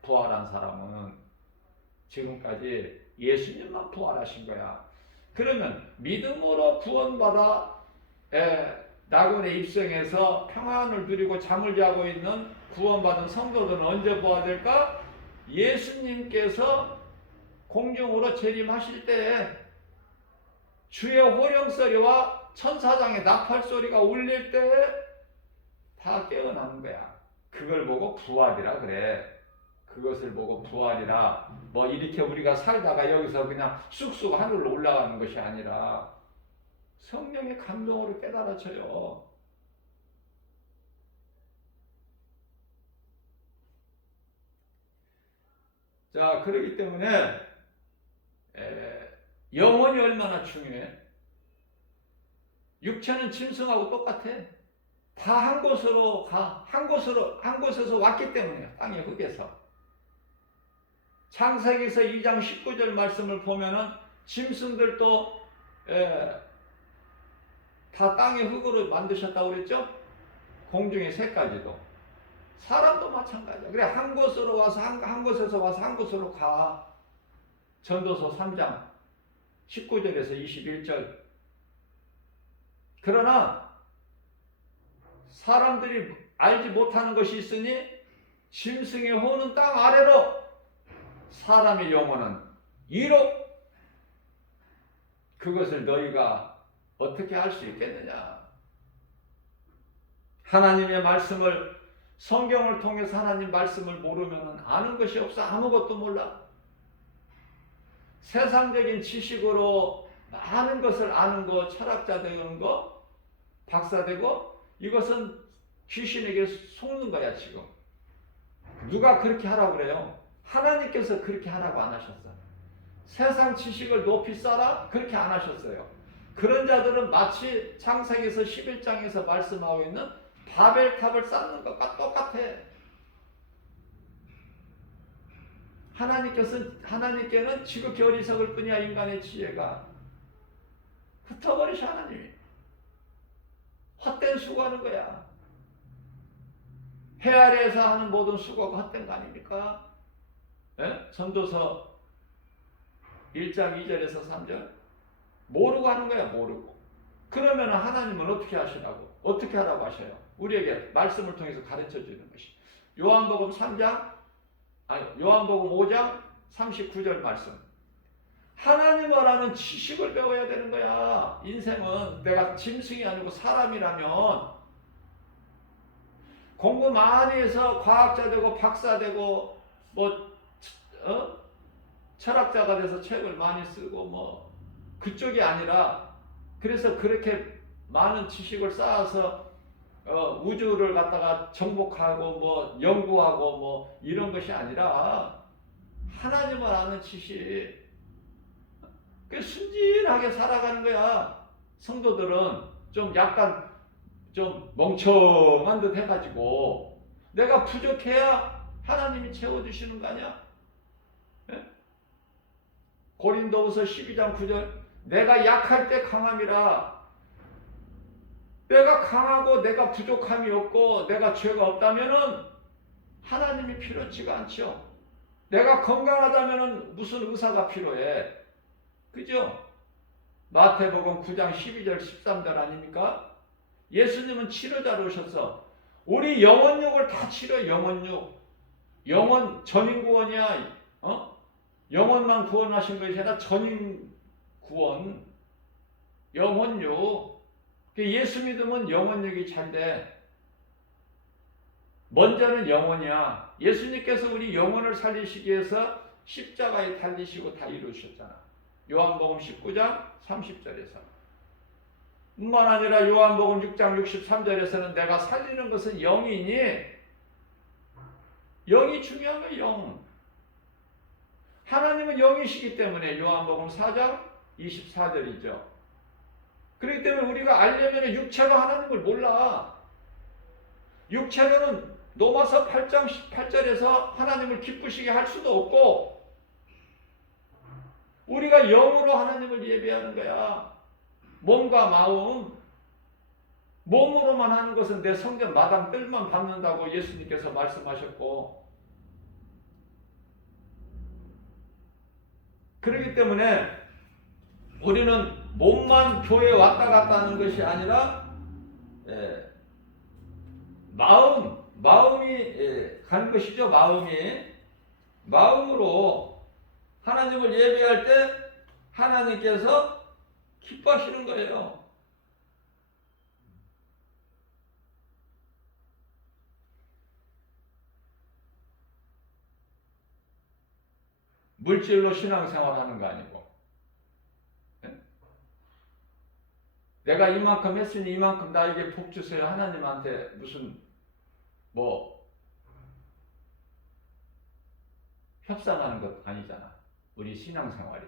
부활한 사람은 지금까지 예수님만 부활하신 거야. 그러면 믿음으로 구원받아 낙원에 입성해서 평안을 누리고 잠을 자고 있는 구원받은 성도들은 언제 부활될까? 예수님께서 공중으로 재림하실 때 주의 호령소리와 천사장의 나팔소리가 울릴 때 다 깨어나는 거야. 그걸 보고 부활이라 그래. 그것을 보고 부활이라. 뭐 이렇게 우리가 살다가 여기서 그냥 쑥쑥 하늘로 올라가는 것이 아니라 성령의 감동으로 깨달아져요. 자, 그렇기 때문에 영혼이 얼마나 중요해? 육체는 짐승하고 똑같아. 다 한 곳으로 가. 한 곳에서 왔기 때문이야. 땅의 흙에서. 창세기서 2장 19절 말씀을 보면은 짐승들도 다 땅의 흙으로 만드셨다고 그랬죠? 공중의 새까지도. 사람도 마찬가지야. 그래, 한 곳으로 와서, 한 곳에서 와서 한 곳으로 가. 전도서 3장 19절에서 21절. 그러나, 사람들이 알지 못하는 것이 있으니, 짐승의 호는 땅 아래로, 사람의 영혼은 위로. 그것을 너희가 어떻게 할 수 있겠느냐? 하나님의 말씀을, 성경을 통해서 하나님 말씀을 모르면 아는 것이 없어. 아무것도 몰라. 세상적인 지식으로 많은 것을 아는 거, 철학자 되는 거, 박사 되고, 이것은 귀신에게 속는 거야, 지금. 누가 그렇게 하라고 그래요? 하나님께서 그렇게 하라고 안 하셨어. 세상 지식을 높이 쌓아? 그렇게 안 하셨어요. 그런 자들은 마치 창세기에서 11장에서 말씀하고 있는 바벨탑을 쌓는 것과 똑같아. 하나님께는 지극히 어리석을 뿐이야. 인간의 지혜가 흩어버리셔. 하나님이 헛된 수고하는 거야. 해 아래에서 하는 모든 수고가 헛된 거 아닙니까? 예? 전도서 1장 2절에서 3절 모르고 하는 거야. 모르고. 그러면 하나님은 어떻게 하시라고? 어떻게 하라고 하셔요? 우리에게 말씀을 통해서 가르쳐 주는 것이. 요한복음 5장 39절 말씀. 하나님을 아는 지식을 배워야 되는 거야. 인생은 내가 짐승이 아니고 사람이라면 공부 많이 해서 과학자 되고 박사 되고 철학자가 돼서 책을 많이 쓰고 그쪽이 아니라, 그래서 그렇게 많은 지식을 쌓아서 우주를 갖다가 정복하고 연구하고 이런 것이 아니라 하나님을 아는 지식. 그 순진하게 살아가는 거야. 성도들은 좀 약간 좀 멍청한 듯 해가지고 내가 부족해야 하나님이 채워주시는 거 아니야? 예? 고린도후서 12장 9절 내가 약할 때 강함이라. 내가 강하고 내가 부족함이 없고 내가 죄가 없다면은 하나님이 필요치가 않죠. 내가 건강하다면은 무슨 의사가 필요해? 그죠? 마태복음 9장 12절 13절 아닙니까? 예수님은 치료자로 오셔서 우리 영혼육을 다 치료. 영혼육. 영혼 전인 구원이야. 영혼만 구원하신 것이 아니라 전인 구원. 영혼육. 예수 믿으면 영혼육이 잘 돼. 먼저는 영혼이야. 예수님께서 우리 영혼을 살리시기 위해서 십자가에 달리시고 다 이루셨잖아. 요한복음 19장 30절에서. 뿐만 아니라 요한복음 6장 63절에서는 내가 살리는 것은 영이니, 영이 중요한 거예요. 영. 하나님은 영이시기 때문에 요한복음 4장 24절이죠. 그렇기 때문에 우리가 알려면 육체가 하나님을 몰라. 육체로는 로마서 8장 18절에서 하나님을 기쁘시게 할 수도 없고, 우리가 영으로 하나님을 예배하는 거야. 몸과 마음. 몸으로만 하는 것은 내 성전 마당 뜰만 밟는다고 예수님께서 말씀하셨고, 그렇기 때문에 우리는 몸만 교회에 왔다 갔다 하는 것이 아니라 마음이 가는 것이죠. 마음으로 하나님을 예배할 때 하나님께서 기뻐하시는 거예요. 물질로 신앙생활하는 거 아니고, 내가 이만큼 했으니 이만큼 나에게 복 주세요. 하나님한테 무슨 협상하는 것 아니잖아. 우리 신앙생활이.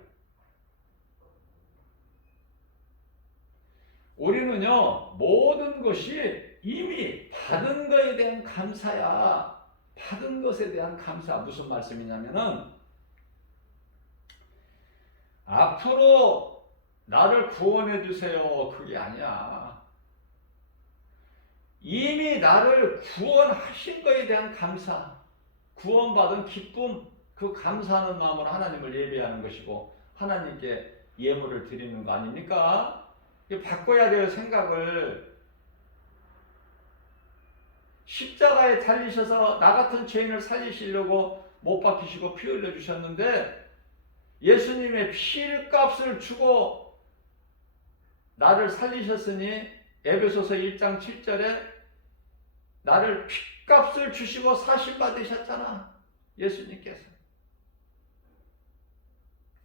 우리는요, 모든 것이 이미 받은 것에 대한 감사야. 받은 것에 대한 감사. 무슨 말씀이냐면은, 앞으로 나를 구원해 주세요. 그게 아니야. 이미 나를 구원하신 것에 대한 감사, 구원받은 기쁨, 그 감사하는 마음으로 하나님을 예배하는 것이고 하나님께 예물을 드리는 거 아닙니까? 바꿔야 돼요, 생각을. 십자가에 달리셔서 나 같은 죄인을 살리시려고 못 박히시고 피 흘려 주셨는데, 예수님의 피값을 주고 나를 살리셨으니 에베소서 1장 7절에 나를 피값을 주시고 사신 받으셨잖아. 예수님께서.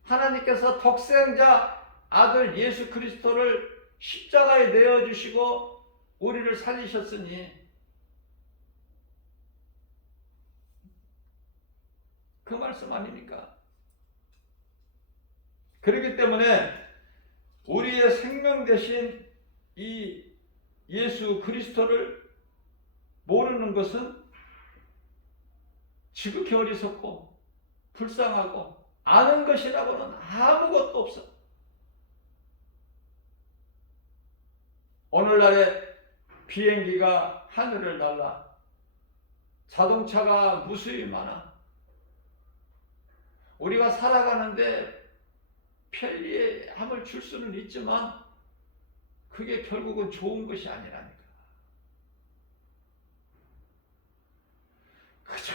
하나님께서 독생자 아들 예수 그리스도를 십자가에 내어주시고 우리를 살리셨으니 그 말씀 아닙니까? 그렇기 때문에 우리의 생명 대신 이 예수 그리스도를 모르는 것은 지극히 어리석고 불쌍하고 아는 것이라고는 아무것도 없어. 오늘날에 비행기가 하늘을 날라, 자동차가 무수히 많아. 우리가 살아가는데 편리함을 줄 수는 있지만 그게 결국은 좋은 것이 아니라니까. 그저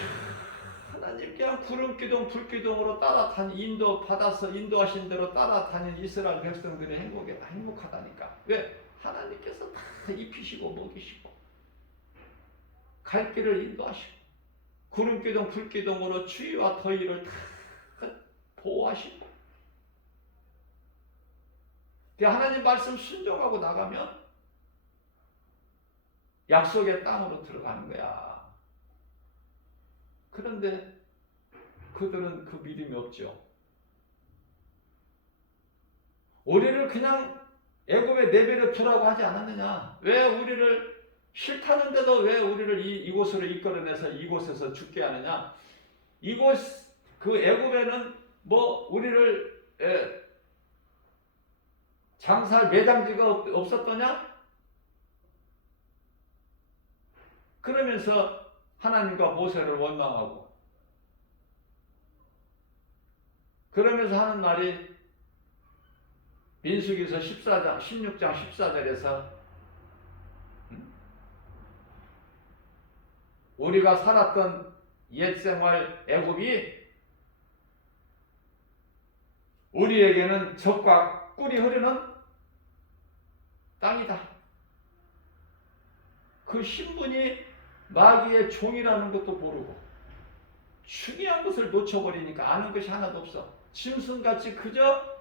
하나님 그냥 구름기둥 불기둥으로 따라다니 받아서 인도하신 대로 따라다닌 이스라엘 백성들이 행복하다니까. 왜? 하나님께서 다 입히시고 먹이시고 갈 길을 인도하시고 구름기둥 불기둥으로 추위와 더위를 다 보호하시고, 하나님 말씀 순종하고 나가면 약속의 땅으로 들어가는 거야. 그런데 그들은 그 믿음이 없죠. 우리를 그냥 애굽에 내버려 두라고 하지 않았느냐? 왜 우리를 싫다는데도 왜 우리를 이곳으로 이끌어내서 이곳에서 죽게 하느냐? 이곳 그 애굽에는 뭐 우리를 장사할 매장지가 없었더냐? 그러면서 하나님과 모세를 원망하고, 그러면서 하는 말이 민수기서 16장 14절에서 우리가 살았던 옛 생활 애굽이 우리에게는 젖과 꿀이 흐르는 땅이다. 그 신분이 마귀의 종이라는 것도 모르고 중요한 것을 놓쳐버리니까 아는 것이 하나도 없어. 짐승같이 그저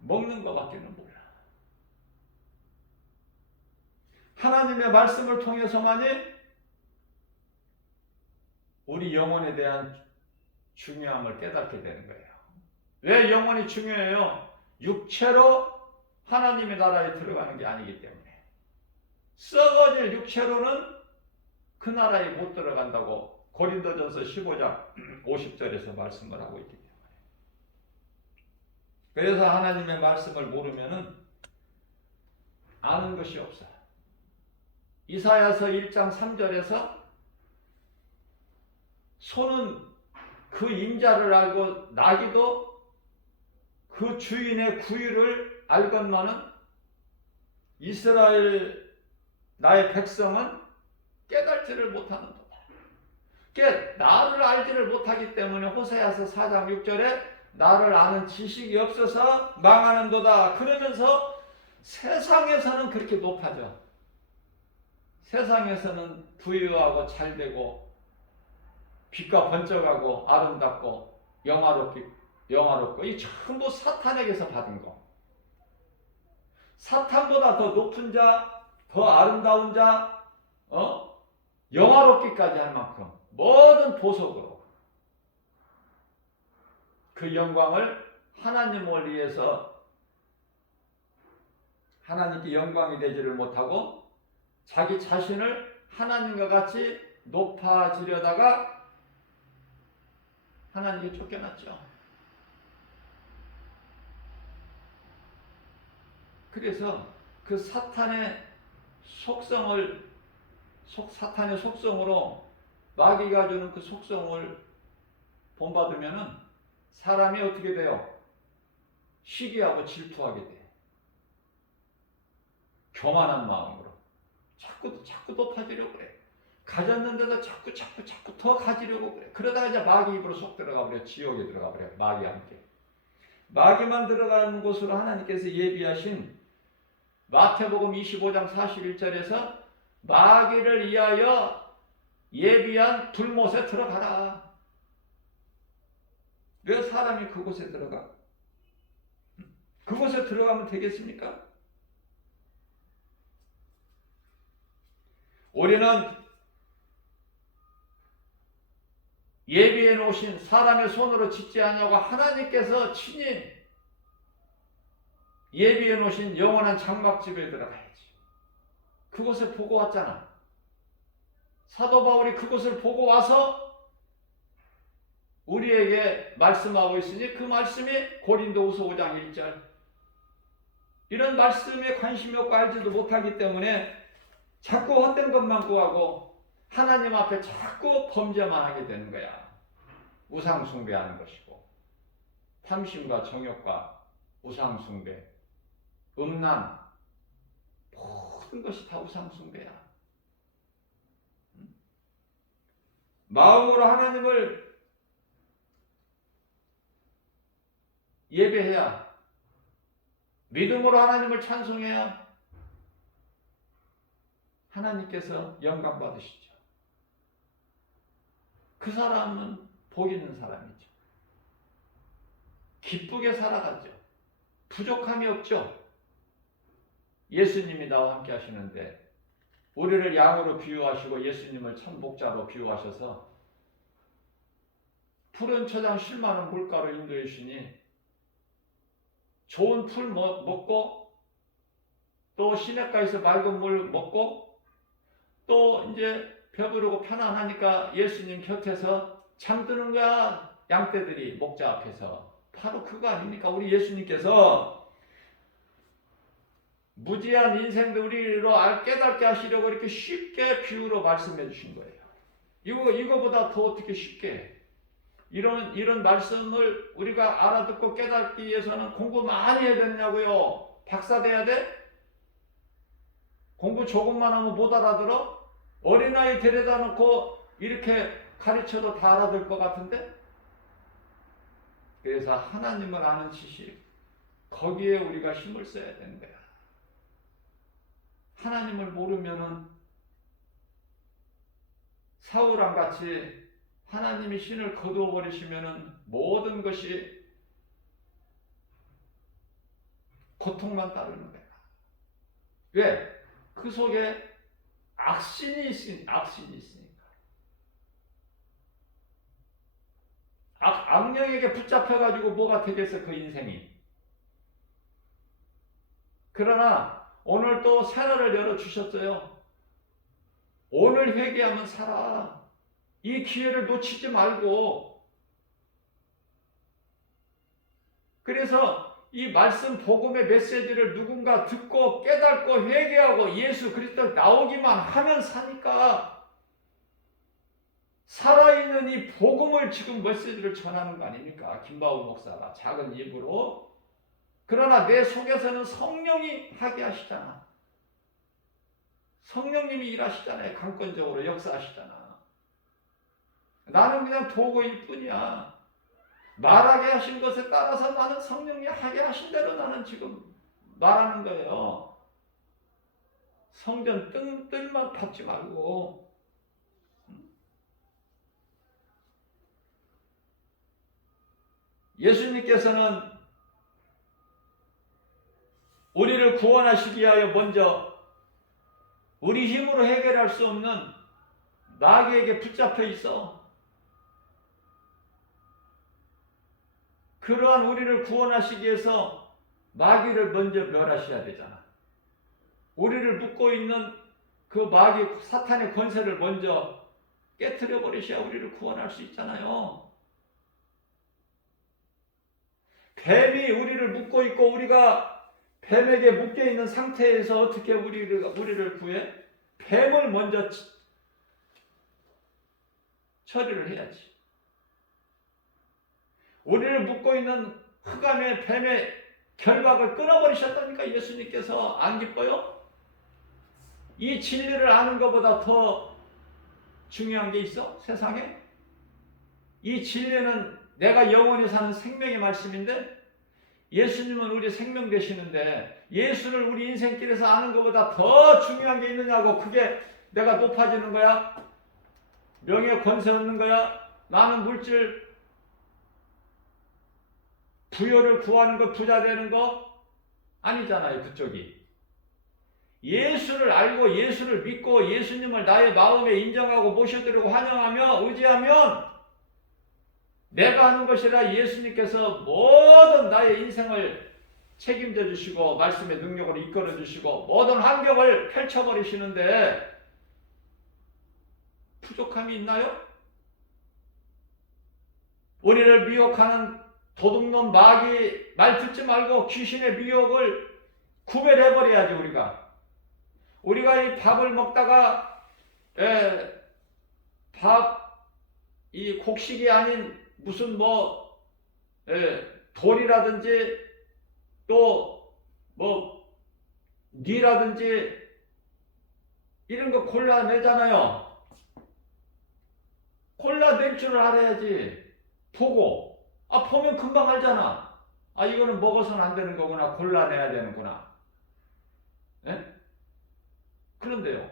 먹는 것밖에는 몰라. 하나님의 말씀을 통해서만이 우리 영혼에 대한 중요함을 깨닫게 되는 거예요. 왜 영혼이 중요해요? 육체로 하나님의 나라에 들어가는 게 아니기 때문에. 썩어질 육체로는 그 나라에 못 들어간다고 고린도전서 15장 50절에서 말씀을 하고 있기 때문에. 그래서 하나님의 말씀을 모르면은 아는 것이 없어. 이사야서 1장 3절에서 소는 그 임자를 알고 나귀도 그 주인의 구유를 알건만은 이스라엘 나의 백성은 깨달지를 못하는도다. 나를 알지를 못하기 때문에 호세아서 4장 6절에 나를 아는 지식이 없어서 망하는도다. 그러면서 세상에서는 그렇게 높아져. 세상에서는 부유하고 잘되고 빛과 번쩍하고 아름답고 영화롭고 이 전부 사탄에게서 받은 거. 사탄보다 더 높은 자, 더 아름다운 자, 영화롭기까지 할 만큼 모든 보석으로 그 영광을 하나님을 위해서 하나님께 영광이 되지를 못하고 자기 자신을 하나님과 같이 높아지려다가 하나님께 쫓겨났죠. 그래서 그 사탄의 속성으로 마귀가 주는 그 속성을 본받으면은 사람이 어떻게 돼요? 시기하고 질투하게 돼. 교만한 마음으로 자꾸 높아지려고 그래. 가졌는데도 자꾸 더 가지려고 그래. 그러다가 이제 마귀 입으로 쏙 들어가 버려. 지옥에 들어가 버려. 마귀와 함께. 마귀만 들어가는 곳으로 하나님께서 예비하신 마태복음 25장 41절에서 마귀를 위하여 예비한 불못에 들어가라. 왜 사람이 그곳에 들어가? 그곳에 들어가면 되겠습니까? 우리는 예비해 놓으신 사람의 손으로 짓지 않냐고 하나님께서 친히 예비해 놓으신 영원한 장막집에 들어가야지. 그곳을 보고 왔잖아. 사도 바울이 그곳을 보고 와서 우리에게 말씀하고 있으니 그 말씀이 고린도후서 5장 1절. 이런 말씀에 관심이 없고 알지도 못하기 때문에 자꾸 헛된 것만 구하고 하나님 앞에 자꾸 범죄만 하게 되는 거야. 우상 숭배하는 것이고 탐심과 정욕과 우상 숭배, 음란, 모든 것이 다 우상 숭배야. 마음으로 하나님을 예배해야, 믿음으로 하나님을 찬송해야 하나님께서 영광 받으시죠. 그 사람은 복 있는 사람이죠. 기쁘게 살아가죠. 부족함이 없죠. 예수님이 나와 함께 하시는데 우리를 양으로 비유하시고 예수님을 천복자로 비유하셔서 푸른 초장 쉴만한 물가로 인도해 주시니 좋은 풀 먹고 또 시냇가에서 맑은 물 먹고 또 이제 배부르고 편안하니까 예수님 곁에서 잠드는 거야. 양떼들이 목자 앞에서. 바로 그거 아닙니까? 우리 예수님께서 무지한 인생도 우리로 깨닫게 하시려고 이렇게 쉽게 비유로 말씀해 주신 거예요. 이거보다 더 어떻게 쉽게. 이런 말씀을 우리가 알아듣고 깨닫기 위해서는 공부 많이 해야 되냐고요. 박사 돼야 돼? 공부 조금만 하면 못 알아들어? 어린아이 데려다 놓고 이렇게 가르쳐도 다 알아들 것 같은데? 그래서 하나님을 아는 지식, 거기에 우리가 힘을 써야 되는 거야. 하나님을 모르면은 사울왕 같이 하나님이 신을 거두어 버리시면은 모든 것이 고통만 따르는 거야. 왜? 그 속에 악신이 있으니까. 악령에게 붙잡혀가지고 뭐가 되겠어, 그 인생이. 그러나 오늘 또 새날을 열어주셨어요. 오늘 회개하면 살아. 이 기회를 놓치지 말고. 그래서 이 말씀 복음의 메시지를 누군가 듣고 깨닫고 회개하고 예수 그리스도 나오기만 하면 사니까 살아있는 이 복음을 지금 메시지를 전하는 거 아닙니까? 김바우 목사가 작은 입으로. 그러나 내 속에서는 성령이 하게 하시잖아. 성령님이 일하시잖아요. 강권적으로 역사하시잖아. 나는 그냥 도구일 뿐이야. 말하게 하신 것에 따라서 나는 성령이 하게 하신 대로 나는 지금 말하는 거예요. 성전 뜰만 밟지 말고. 예수님께서는 우리를 구원하시기 위하여 먼저 우리 힘으로 해결할 수 없는 마귀에게 붙잡혀 있어. 그러한 우리를 구원하시기 위해서 마귀를 먼저 멸하셔야 되잖아. 우리를 묶고 있는 그 마귀 사탄의 권세를 먼저 깨트려 버리셔야 우리를 구원할 수 있잖아요. 뱀이 우리를 묶고 있고 우리가 뱀에게 묶여 있는 상태에서 어떻게 우리를 구해? 뱀을 먼저 처리를 해야지. 우리를 묶고 있는 흑암의 뱀의 결박을 끊어버리셨다니까. 예수님께서 안 기뻐요? 이 진리를 아는 것보다 더 중요한 게 있어? 세상에? 이 진리는 내가 영원히 사는 생명의 말씀인데, 예수님은 우리 생명 되시는데 예수를 우리 인생길에서 아는 것보다 더 중요한 게 있느냐고. 그게 내가 높아지는 거야? 명예 권세 얻는 거야? 많은 물질 부여를 구하는 거, 부자 되는 거? 아니잖아요. 그쪽이 예수를 알고 예수를 믿고 예수님을 나의 마음에 인정하고 모셔드리고 환영하며 의지하면 내가 하는 것이라 예수님께서 모든 나의 인생을 책임져 주시고 말씀의 능력으로 이끌어 주시고 모든 환경을 펼쳐버리시는데 부족함이 있나요? 우리를 미혹하는 도둑놈 마귀 말 듣지 말고 귀신의 미혹을 구별해버려야지. 우리가 이 밥을 먹다가 이 곡식이 아닌 무슨 돌이라든지 또 뉘라든지 이런 거 골라내잖아요. 골라낼 줄 알아야지. 보면 금방 알잖아. 이거는 먹어서는 안 되는 거구나. 골라내야 되는구나. 그런데요,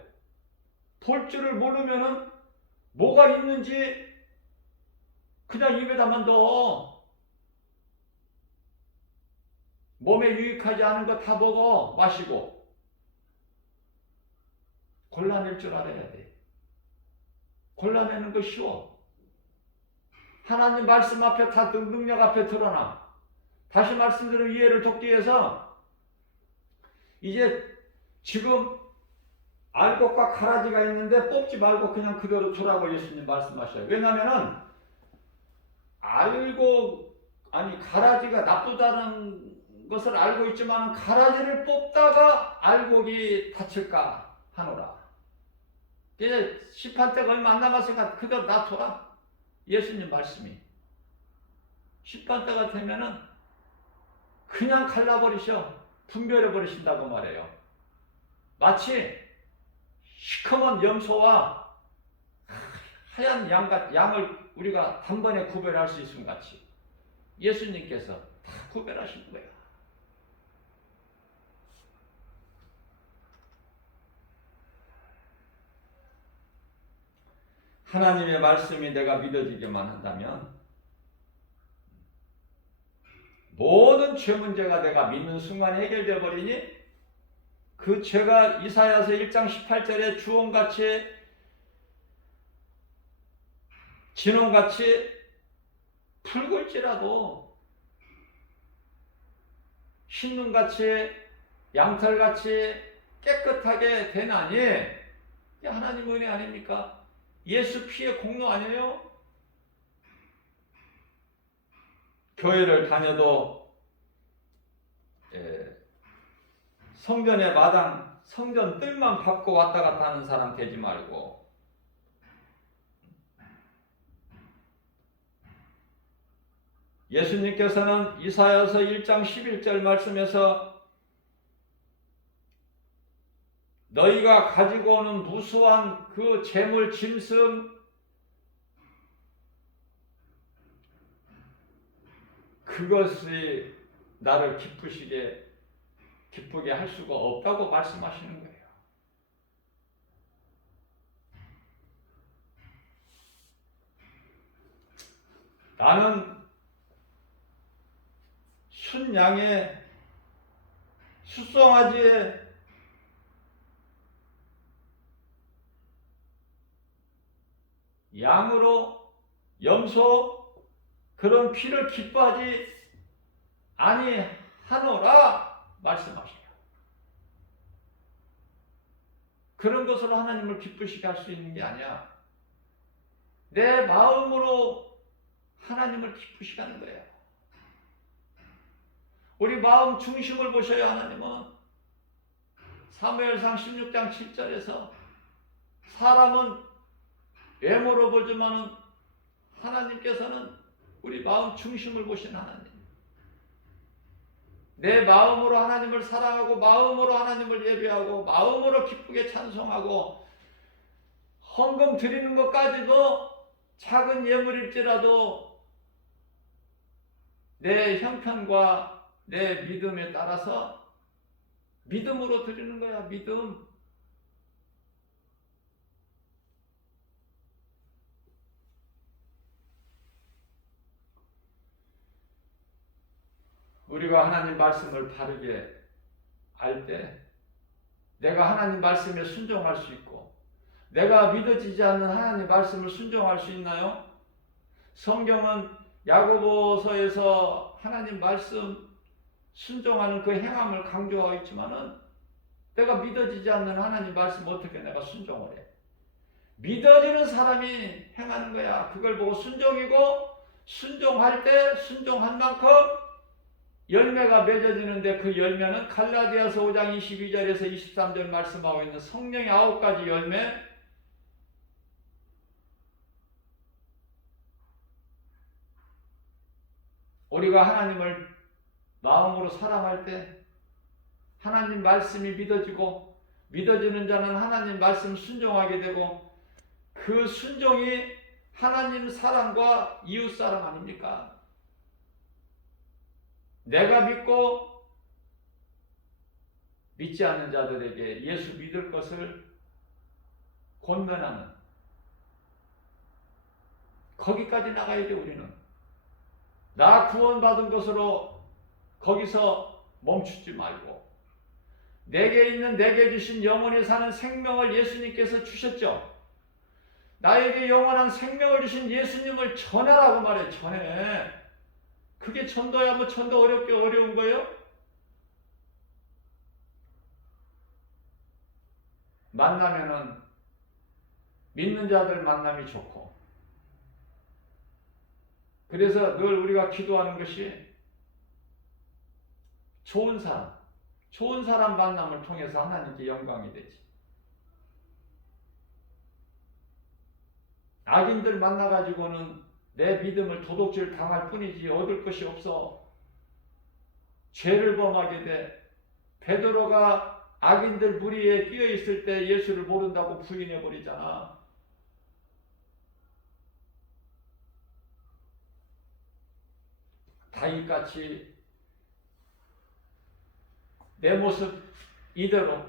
볼 줄을 모르면은 뭐가 있는지 그냥 입에다만 넣어. 몸에 유익하지 않은 거 다 먹어 마시고. 골라낼 줄 알아야 돼. 골라내는 거 쉬워. 하나님 말씀 앞에 다 능력 앞에 드러나. 다시 말씀드린 이해를 돕기 위해서 이제 지금 알곡과 가라지가 있는데 뽑지 말고 그냥 그대로 두라고 예수님 말씀하셔요. 왜냐하면은 가라지가 나쁘다는 것을 알고 있지만 가라지를 뽑다가 알곡이 다칠까 하노라. 이제 심판 때가 얼마 안 남았으니까 그대로 놔둬라. 예수님 말씀이. 심판 때가 되면은 그냥 갈라버리셔. 분별해버리신다고 말해요. 마치 시커먼 염소와 하얀 양을 우리가 단번에 구별할 수 있음 같이 예수님께서 다 구별하신 거예요. 하나님의 말씀이 내가 믿어지게만 한다면 모든 죄 문제가 내가 믿는 순간 해결되어 버리니 그 죄가 이사야서 1장 18절에 주홍같이 진홍같이 붉을지라도 흰눈같이 양털같이 깨끗하게 되나니 이게 하나님 은혜 아닙니까? 예수 피의 공로 아니에요? 교회를 다녀도 성전의 마당, 성전 뜰만 밟고 왔다 갔다 하는 사람 되지 말고 예수님께서는 이사야서 1장 11절 말씀에서 너희가 가지고 오는 무수한 그 재물 짐승 그것이 나를 기쁘게 할 수가 없다고 말씀하시는 거예요. 나는 순양의 숫송아지의 양으로 염소 그런 피를 기뻐하지 아니하노라 말씀하시요. 그런 것으로 하나님을 기쁘시게 할 수 있는 게 아니야. 내 마음으로 하나님을 기쁘시게 하는 거예요. 우리 마음 중심을 보셔야 하나님은 사무엘상 16장 7절에서 사람은 외모로 보지만은 하나님께서는 우리 마음 중심을 보시는 하나님. 내 마음으로 하나님을 사랑하고 마음으로 하나님을 예배하고 마음으로 기쁘게 찬송하고 헌금 드리는 것까지도 작은 예물일지라도 내 형편과 내 믿음에 따라서 믿음으로 드리는 거야. 믿음. 우리가 하나님 말씀을 바르게 알 때 내가 하나님 말씀에 순종할 수 있고 내가 믿어지지 않는 하나님 말씀을 순종할 수 있나요? 성경은 야고보서에서 하나님 말씀 순종하는 그 행함을 강조하고 있지만은 내가 믿어지지 않는 하나님 말씀 어떻게 내가 순종을 해? 믿어지는 사람이 행하는 거야. 그걸 보고 순종이고 순종할 때 순종한 만큼 열매가 맺어지는데 그 열매는 갈라디아서 5장 22절에서 23절 말씀하고 있는 성령의 9가지 열매, 우리가 하나님을 마음으로 사랑할 때 하나님 말씀이 믿어지고 믿어지는 자는 하나님 말씀 순종하게 되고 그 순종이 하나님 사랑과 이웃 사랑 아닙니까? 내가 믿고 믿지 않는 자들에게 예수 믿을 것을 권면하는 거기까지 나가야지. 우리는 나 구원받은 것으로 거기서 멈추지 말고 내게 있는 내게 주신 영원히 사는 생명을 예수님께서 주셨죠. 나에게 영원한 생명을 주신 예수님을 전하라고 말해. 전해. 그게 전도야. 뭐 전도 어려운 거예요? 만나면은 믿는 자들 만남이 좋고, 그래서 늘 우리가 기도하는 것이 좋은 사람 만남을 통해서 하나님께 영광이 되지. 악인들 만나가지고는 내 믿음을 도둑질 당할 뿐이지 얻을 것이 없어. 죄를 범하게 돼. 베드로가 악인들 무리에 끼어 있을 때 예수를 모른다고 부인해 버리잖아. 다윗같이 내 모습 이대로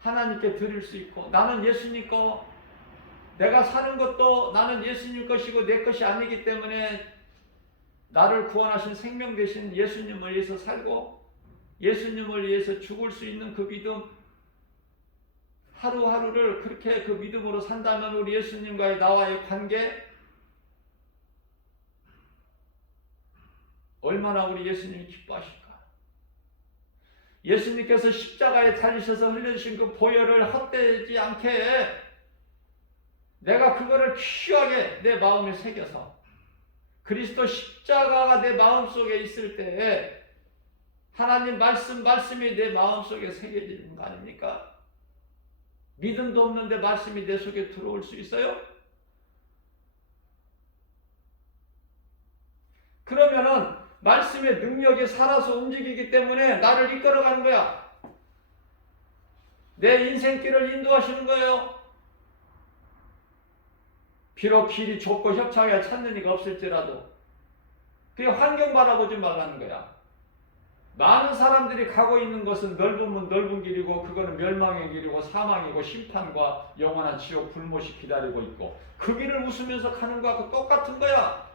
하나님께 드릴 수 있고, 나는 예수님 거, 내가 사는 것도 나는 예수님 것이고 내 것이 아니기 때문에 나를 구원하신 생명 되신 예수님을 위해서 살고 예수님을 위해서 죽을 수 있는 그 믿음, 하루하루를 그렇게 그 믿음으로 산다면 우리 예수님과의 나와의 관계, 얼마나 우리 예수님이 기뻐하실까. 예수님께서 십자가에 달리셔서 흘려주신 그 보혈을 헛되지 않게 내가 그거를 귀하게 내 마음에 새겨서 그리스도 십자가가 내 마음속에 있을 때 하나님 말씀이 내 마음속에 새겨지는 거 아닙니까? 믿음도 없는데 말씀이 내 속에 들어올 수 있어요? 그러면은 말씀의 능력이 살아서 움직이기 때문에 나를 이끌어가는 거야. 내 인생길을 인도하시는 거예요. 비록 길이 좁고 협착에 찾는 이가 없을지라도 그 환경 바라보지 말라는 거야. 많은 사람들이 가고 있는 것은 넓으면 넓은 길이고 그거는 멸망의 길이고 사망이고 심판과 영원한 지옥 불못이 기다리고 있고 그 길을 웃으면서 가는 거하고 똑같은 거야.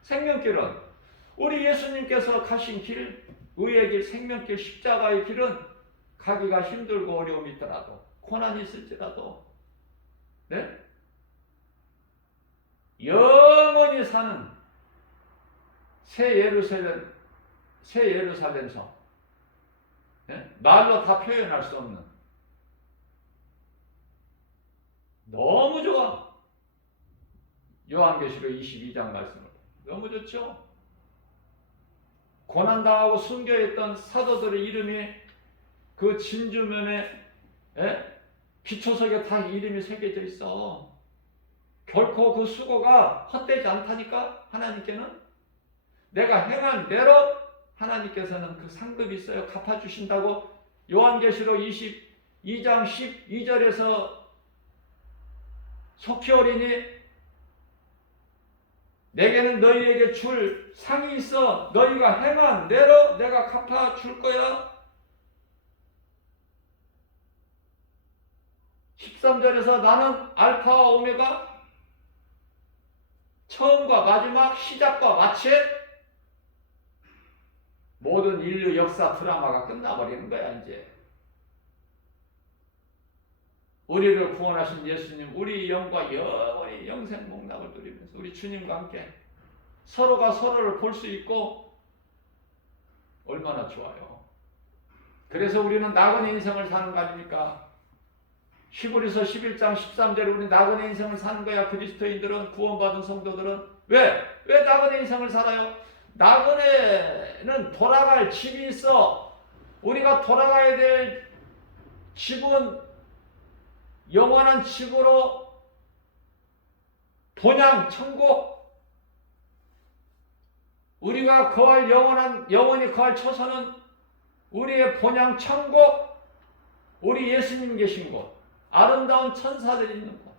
생명길은 우리 예수님께서 가신 길, 의의 길, 생명길, 십자가의 길은 가기가 힘들고 어려움이 있더라도 고난이 있을지라도 네? 영원히 사는 새 예루살렘 성, 네? 말로 다 표현할 수 없는 요한계시록 22장 말씀을. 너무 좋죠? 고난당하고 순교했던 사도들의 이름이 그 진주면에 기초석에 다 이름이 새겨져 있어. 결코 그 수고가 헛되지 않다니까. 하나님께는 내가 행한 대로 하나님께서는 그 상급이 있어요. 갚아주신다고. 요한계시록 22장 12절에서 속히 어리니 내게는 너희에게 줄 상이 있어. 너희가 행한 대로 내가 갚아줄 거야. 13절에서 나는 알파와 오메가, 처음과 마지막, 시작과 마치에 모든 인류 역사 드라마가 끝나버리는 거야. 이제 우리를 구원하신 예수님, 우리 영과 영원히 영생 복락을 누리면서 우리 주님과 함께 서로가 서로를 볼 수 있고 얼마나 좋아요. 그래서 우리는 나그네 인생을 사는 거 아닙니까? 히브리서 11장 13절에 우리 나그네 인생을 사는 거야. 그리스도인들은, 구원받은 성도들은. 왜 나그네 인생을 살아요? 나그네는 돌아갈 집이 있어. 우리가 돌아가야 될 집은 영원한 집으로, 본향 천국, 우리가 거할 영원히 거할 처소는 우리의 본향 천국, 우리 예수님 계신 곳, 아름다운 천사들이 있는 곳.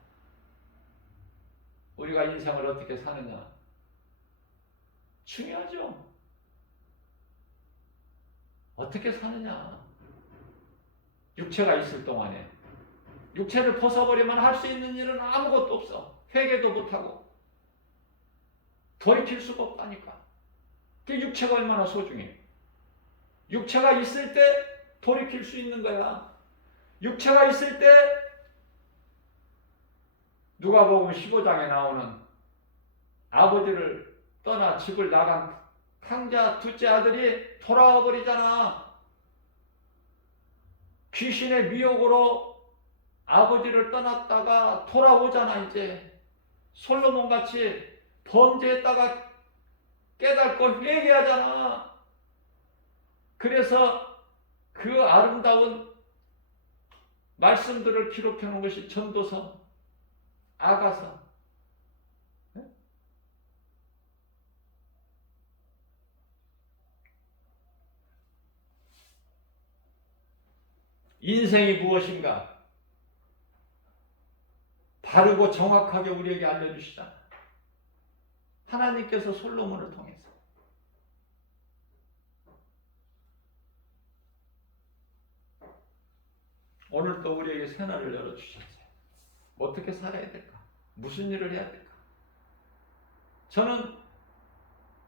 우리가 인생을 어떻게 사느냐 중요하죠. 어떻게 사느냐. 육체가 있을 동안에 육체를 벗어버리면 할 수 있는 일은 아무것도 없어. 회개도 못하고 돌이킬 수가 없다니까. 그 육체가 얼마나 소중해. 육체가 있을 때 돌이킬 수 있는 거야. 육체가 있을 때 누가복음 15장에 나오는 아버지를 떠나 집을 나간 탕자 둘째 아들이 돌아와 버리잖아. 귀신의 미혹으로 아버지를 떠났다가 돌아오잖아. 이제 솔로몬같이 범죄했다가 깨닫고 회개하잖아. 그래서 그 아름다운 말씀들을 기록해 놓은 것이 전도서, 아가서. 인생이 무엇인가 바르고 정확하게 우리에게 알려주시잖아. 하나님께서 솔로몬을 통해서. 오늘 또 우리에게 새날을 열어주셨어요. 어떻게 살아야 될까? 무슨 일을 해야 될까? 저는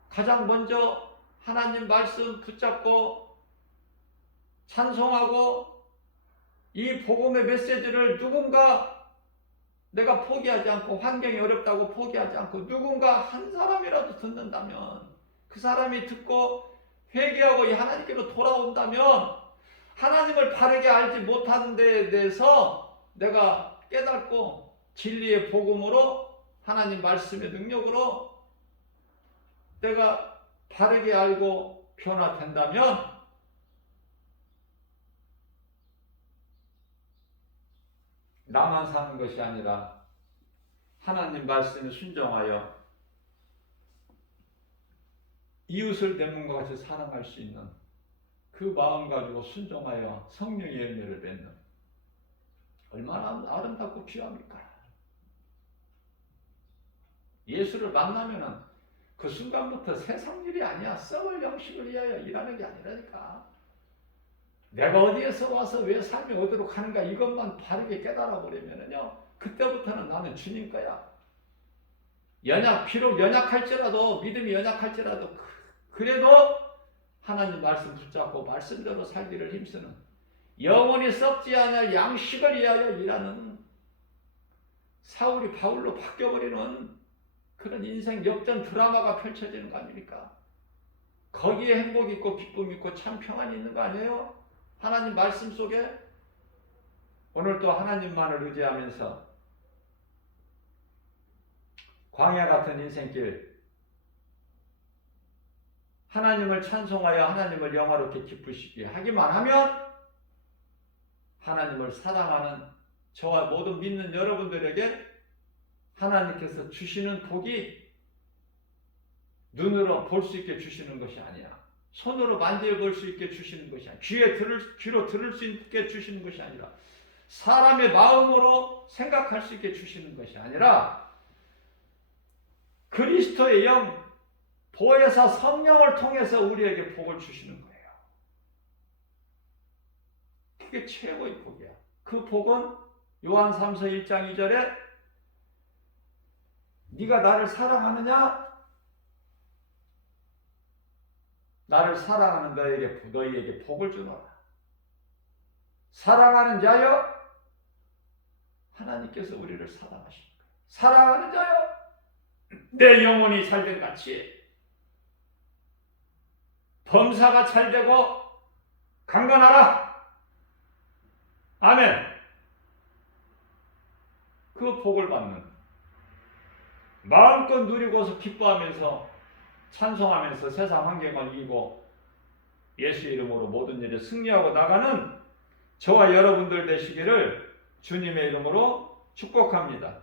가장 먼저 하나님 말씀 붙잡고 찬송하고 이 복음의 메시지를 누군가, 내가 포기하지 않고, 환경이 어렵다고 포기하지 않고 누군가 한 사람이라도 듣는다면, 그 사람이 듣고 회개하고 이 하나님께로 돌아온다면 하나님을 바르게 알지 못하는 데에 대해서 내가 깨닫고 진리의 복음으로, 하나님 말씀의 능력으로 내가 바르게 알고 변화된다면 나만 사는 것이 아니라 하나님 말씀에 순종하여 이웃을 내 몸과 같이 사랑할 수 있는 그 마음 가지고 순종하여 성령의 열매를 맺는, 얼마나 아름답고 귀합니까? 예수를 만나면은 그 순간부터 세상 일이 아니야. 썩을 영식을 위하여 일하는 게 아니라니까. 내가 어디에서 와서 왜 삶이 어디로 가는가 이것만 바르게 깨달아 버리면은요, 그때부터는 나는 주님 거야. 비록 연약할지라도, 믿음이 연약할지라도 그래도 하나님 말씀 붙잡고 말씀대로 살기를 힘쓰는, 영원히 썩지 않을 양식을 위하여 일하는, 사울이 바울로 바뀌어버리는 그런 인생 역전 드라마가 펼쳐지는 거 아닙니까? 거기에 행복 있고 기쁨 있고 참 평안이 있는 거 아니에요? 하나님 말씀 속에. 오늘도 하나님만을 의지하면서 광야 같은 인생길, 하나님을 찬송하여 하나님을 영화롭게 기쁘시게 하기만 하면 하나님을 사랑하는 저와 모든 믿는 여러분들에게 하나님께서 주시는 복이 눈으로 볼 수 있게 주시는 것이 아니야. 손으로 만져볼 수 있게 주시는 것이 아니야. 귀로 들을 수 있게 주시는 것이 아니라 사람의 마음으로 생각할 수 있게 주시는 것이 아니라 그리스도의 영, 보혜사 성령을 통해서 우리에게 복을 주시는 거예요. 그게 최고의 복이야. 그 복은 요한 3서 1장 2절에 네가 나를 사랑하느냐? 나를 사랑하는 너희에게 복을 주노라. 사랑하는 자여, 하나님께서 우리를 사랑하신 거예요. 사랑하는 자여, 내 영혼이 잘된 같이 범사가 잘되고 강건하라. 아멘. 그 복을 받는, 마음껏 누리고서 기뻐하면서 찬송하면서 세상 환경을 이기고 예수의 이름으로 모든 일에 승리하고 나가는 저와 여러분들 되시기를 주님의 이름으로 축복합니다.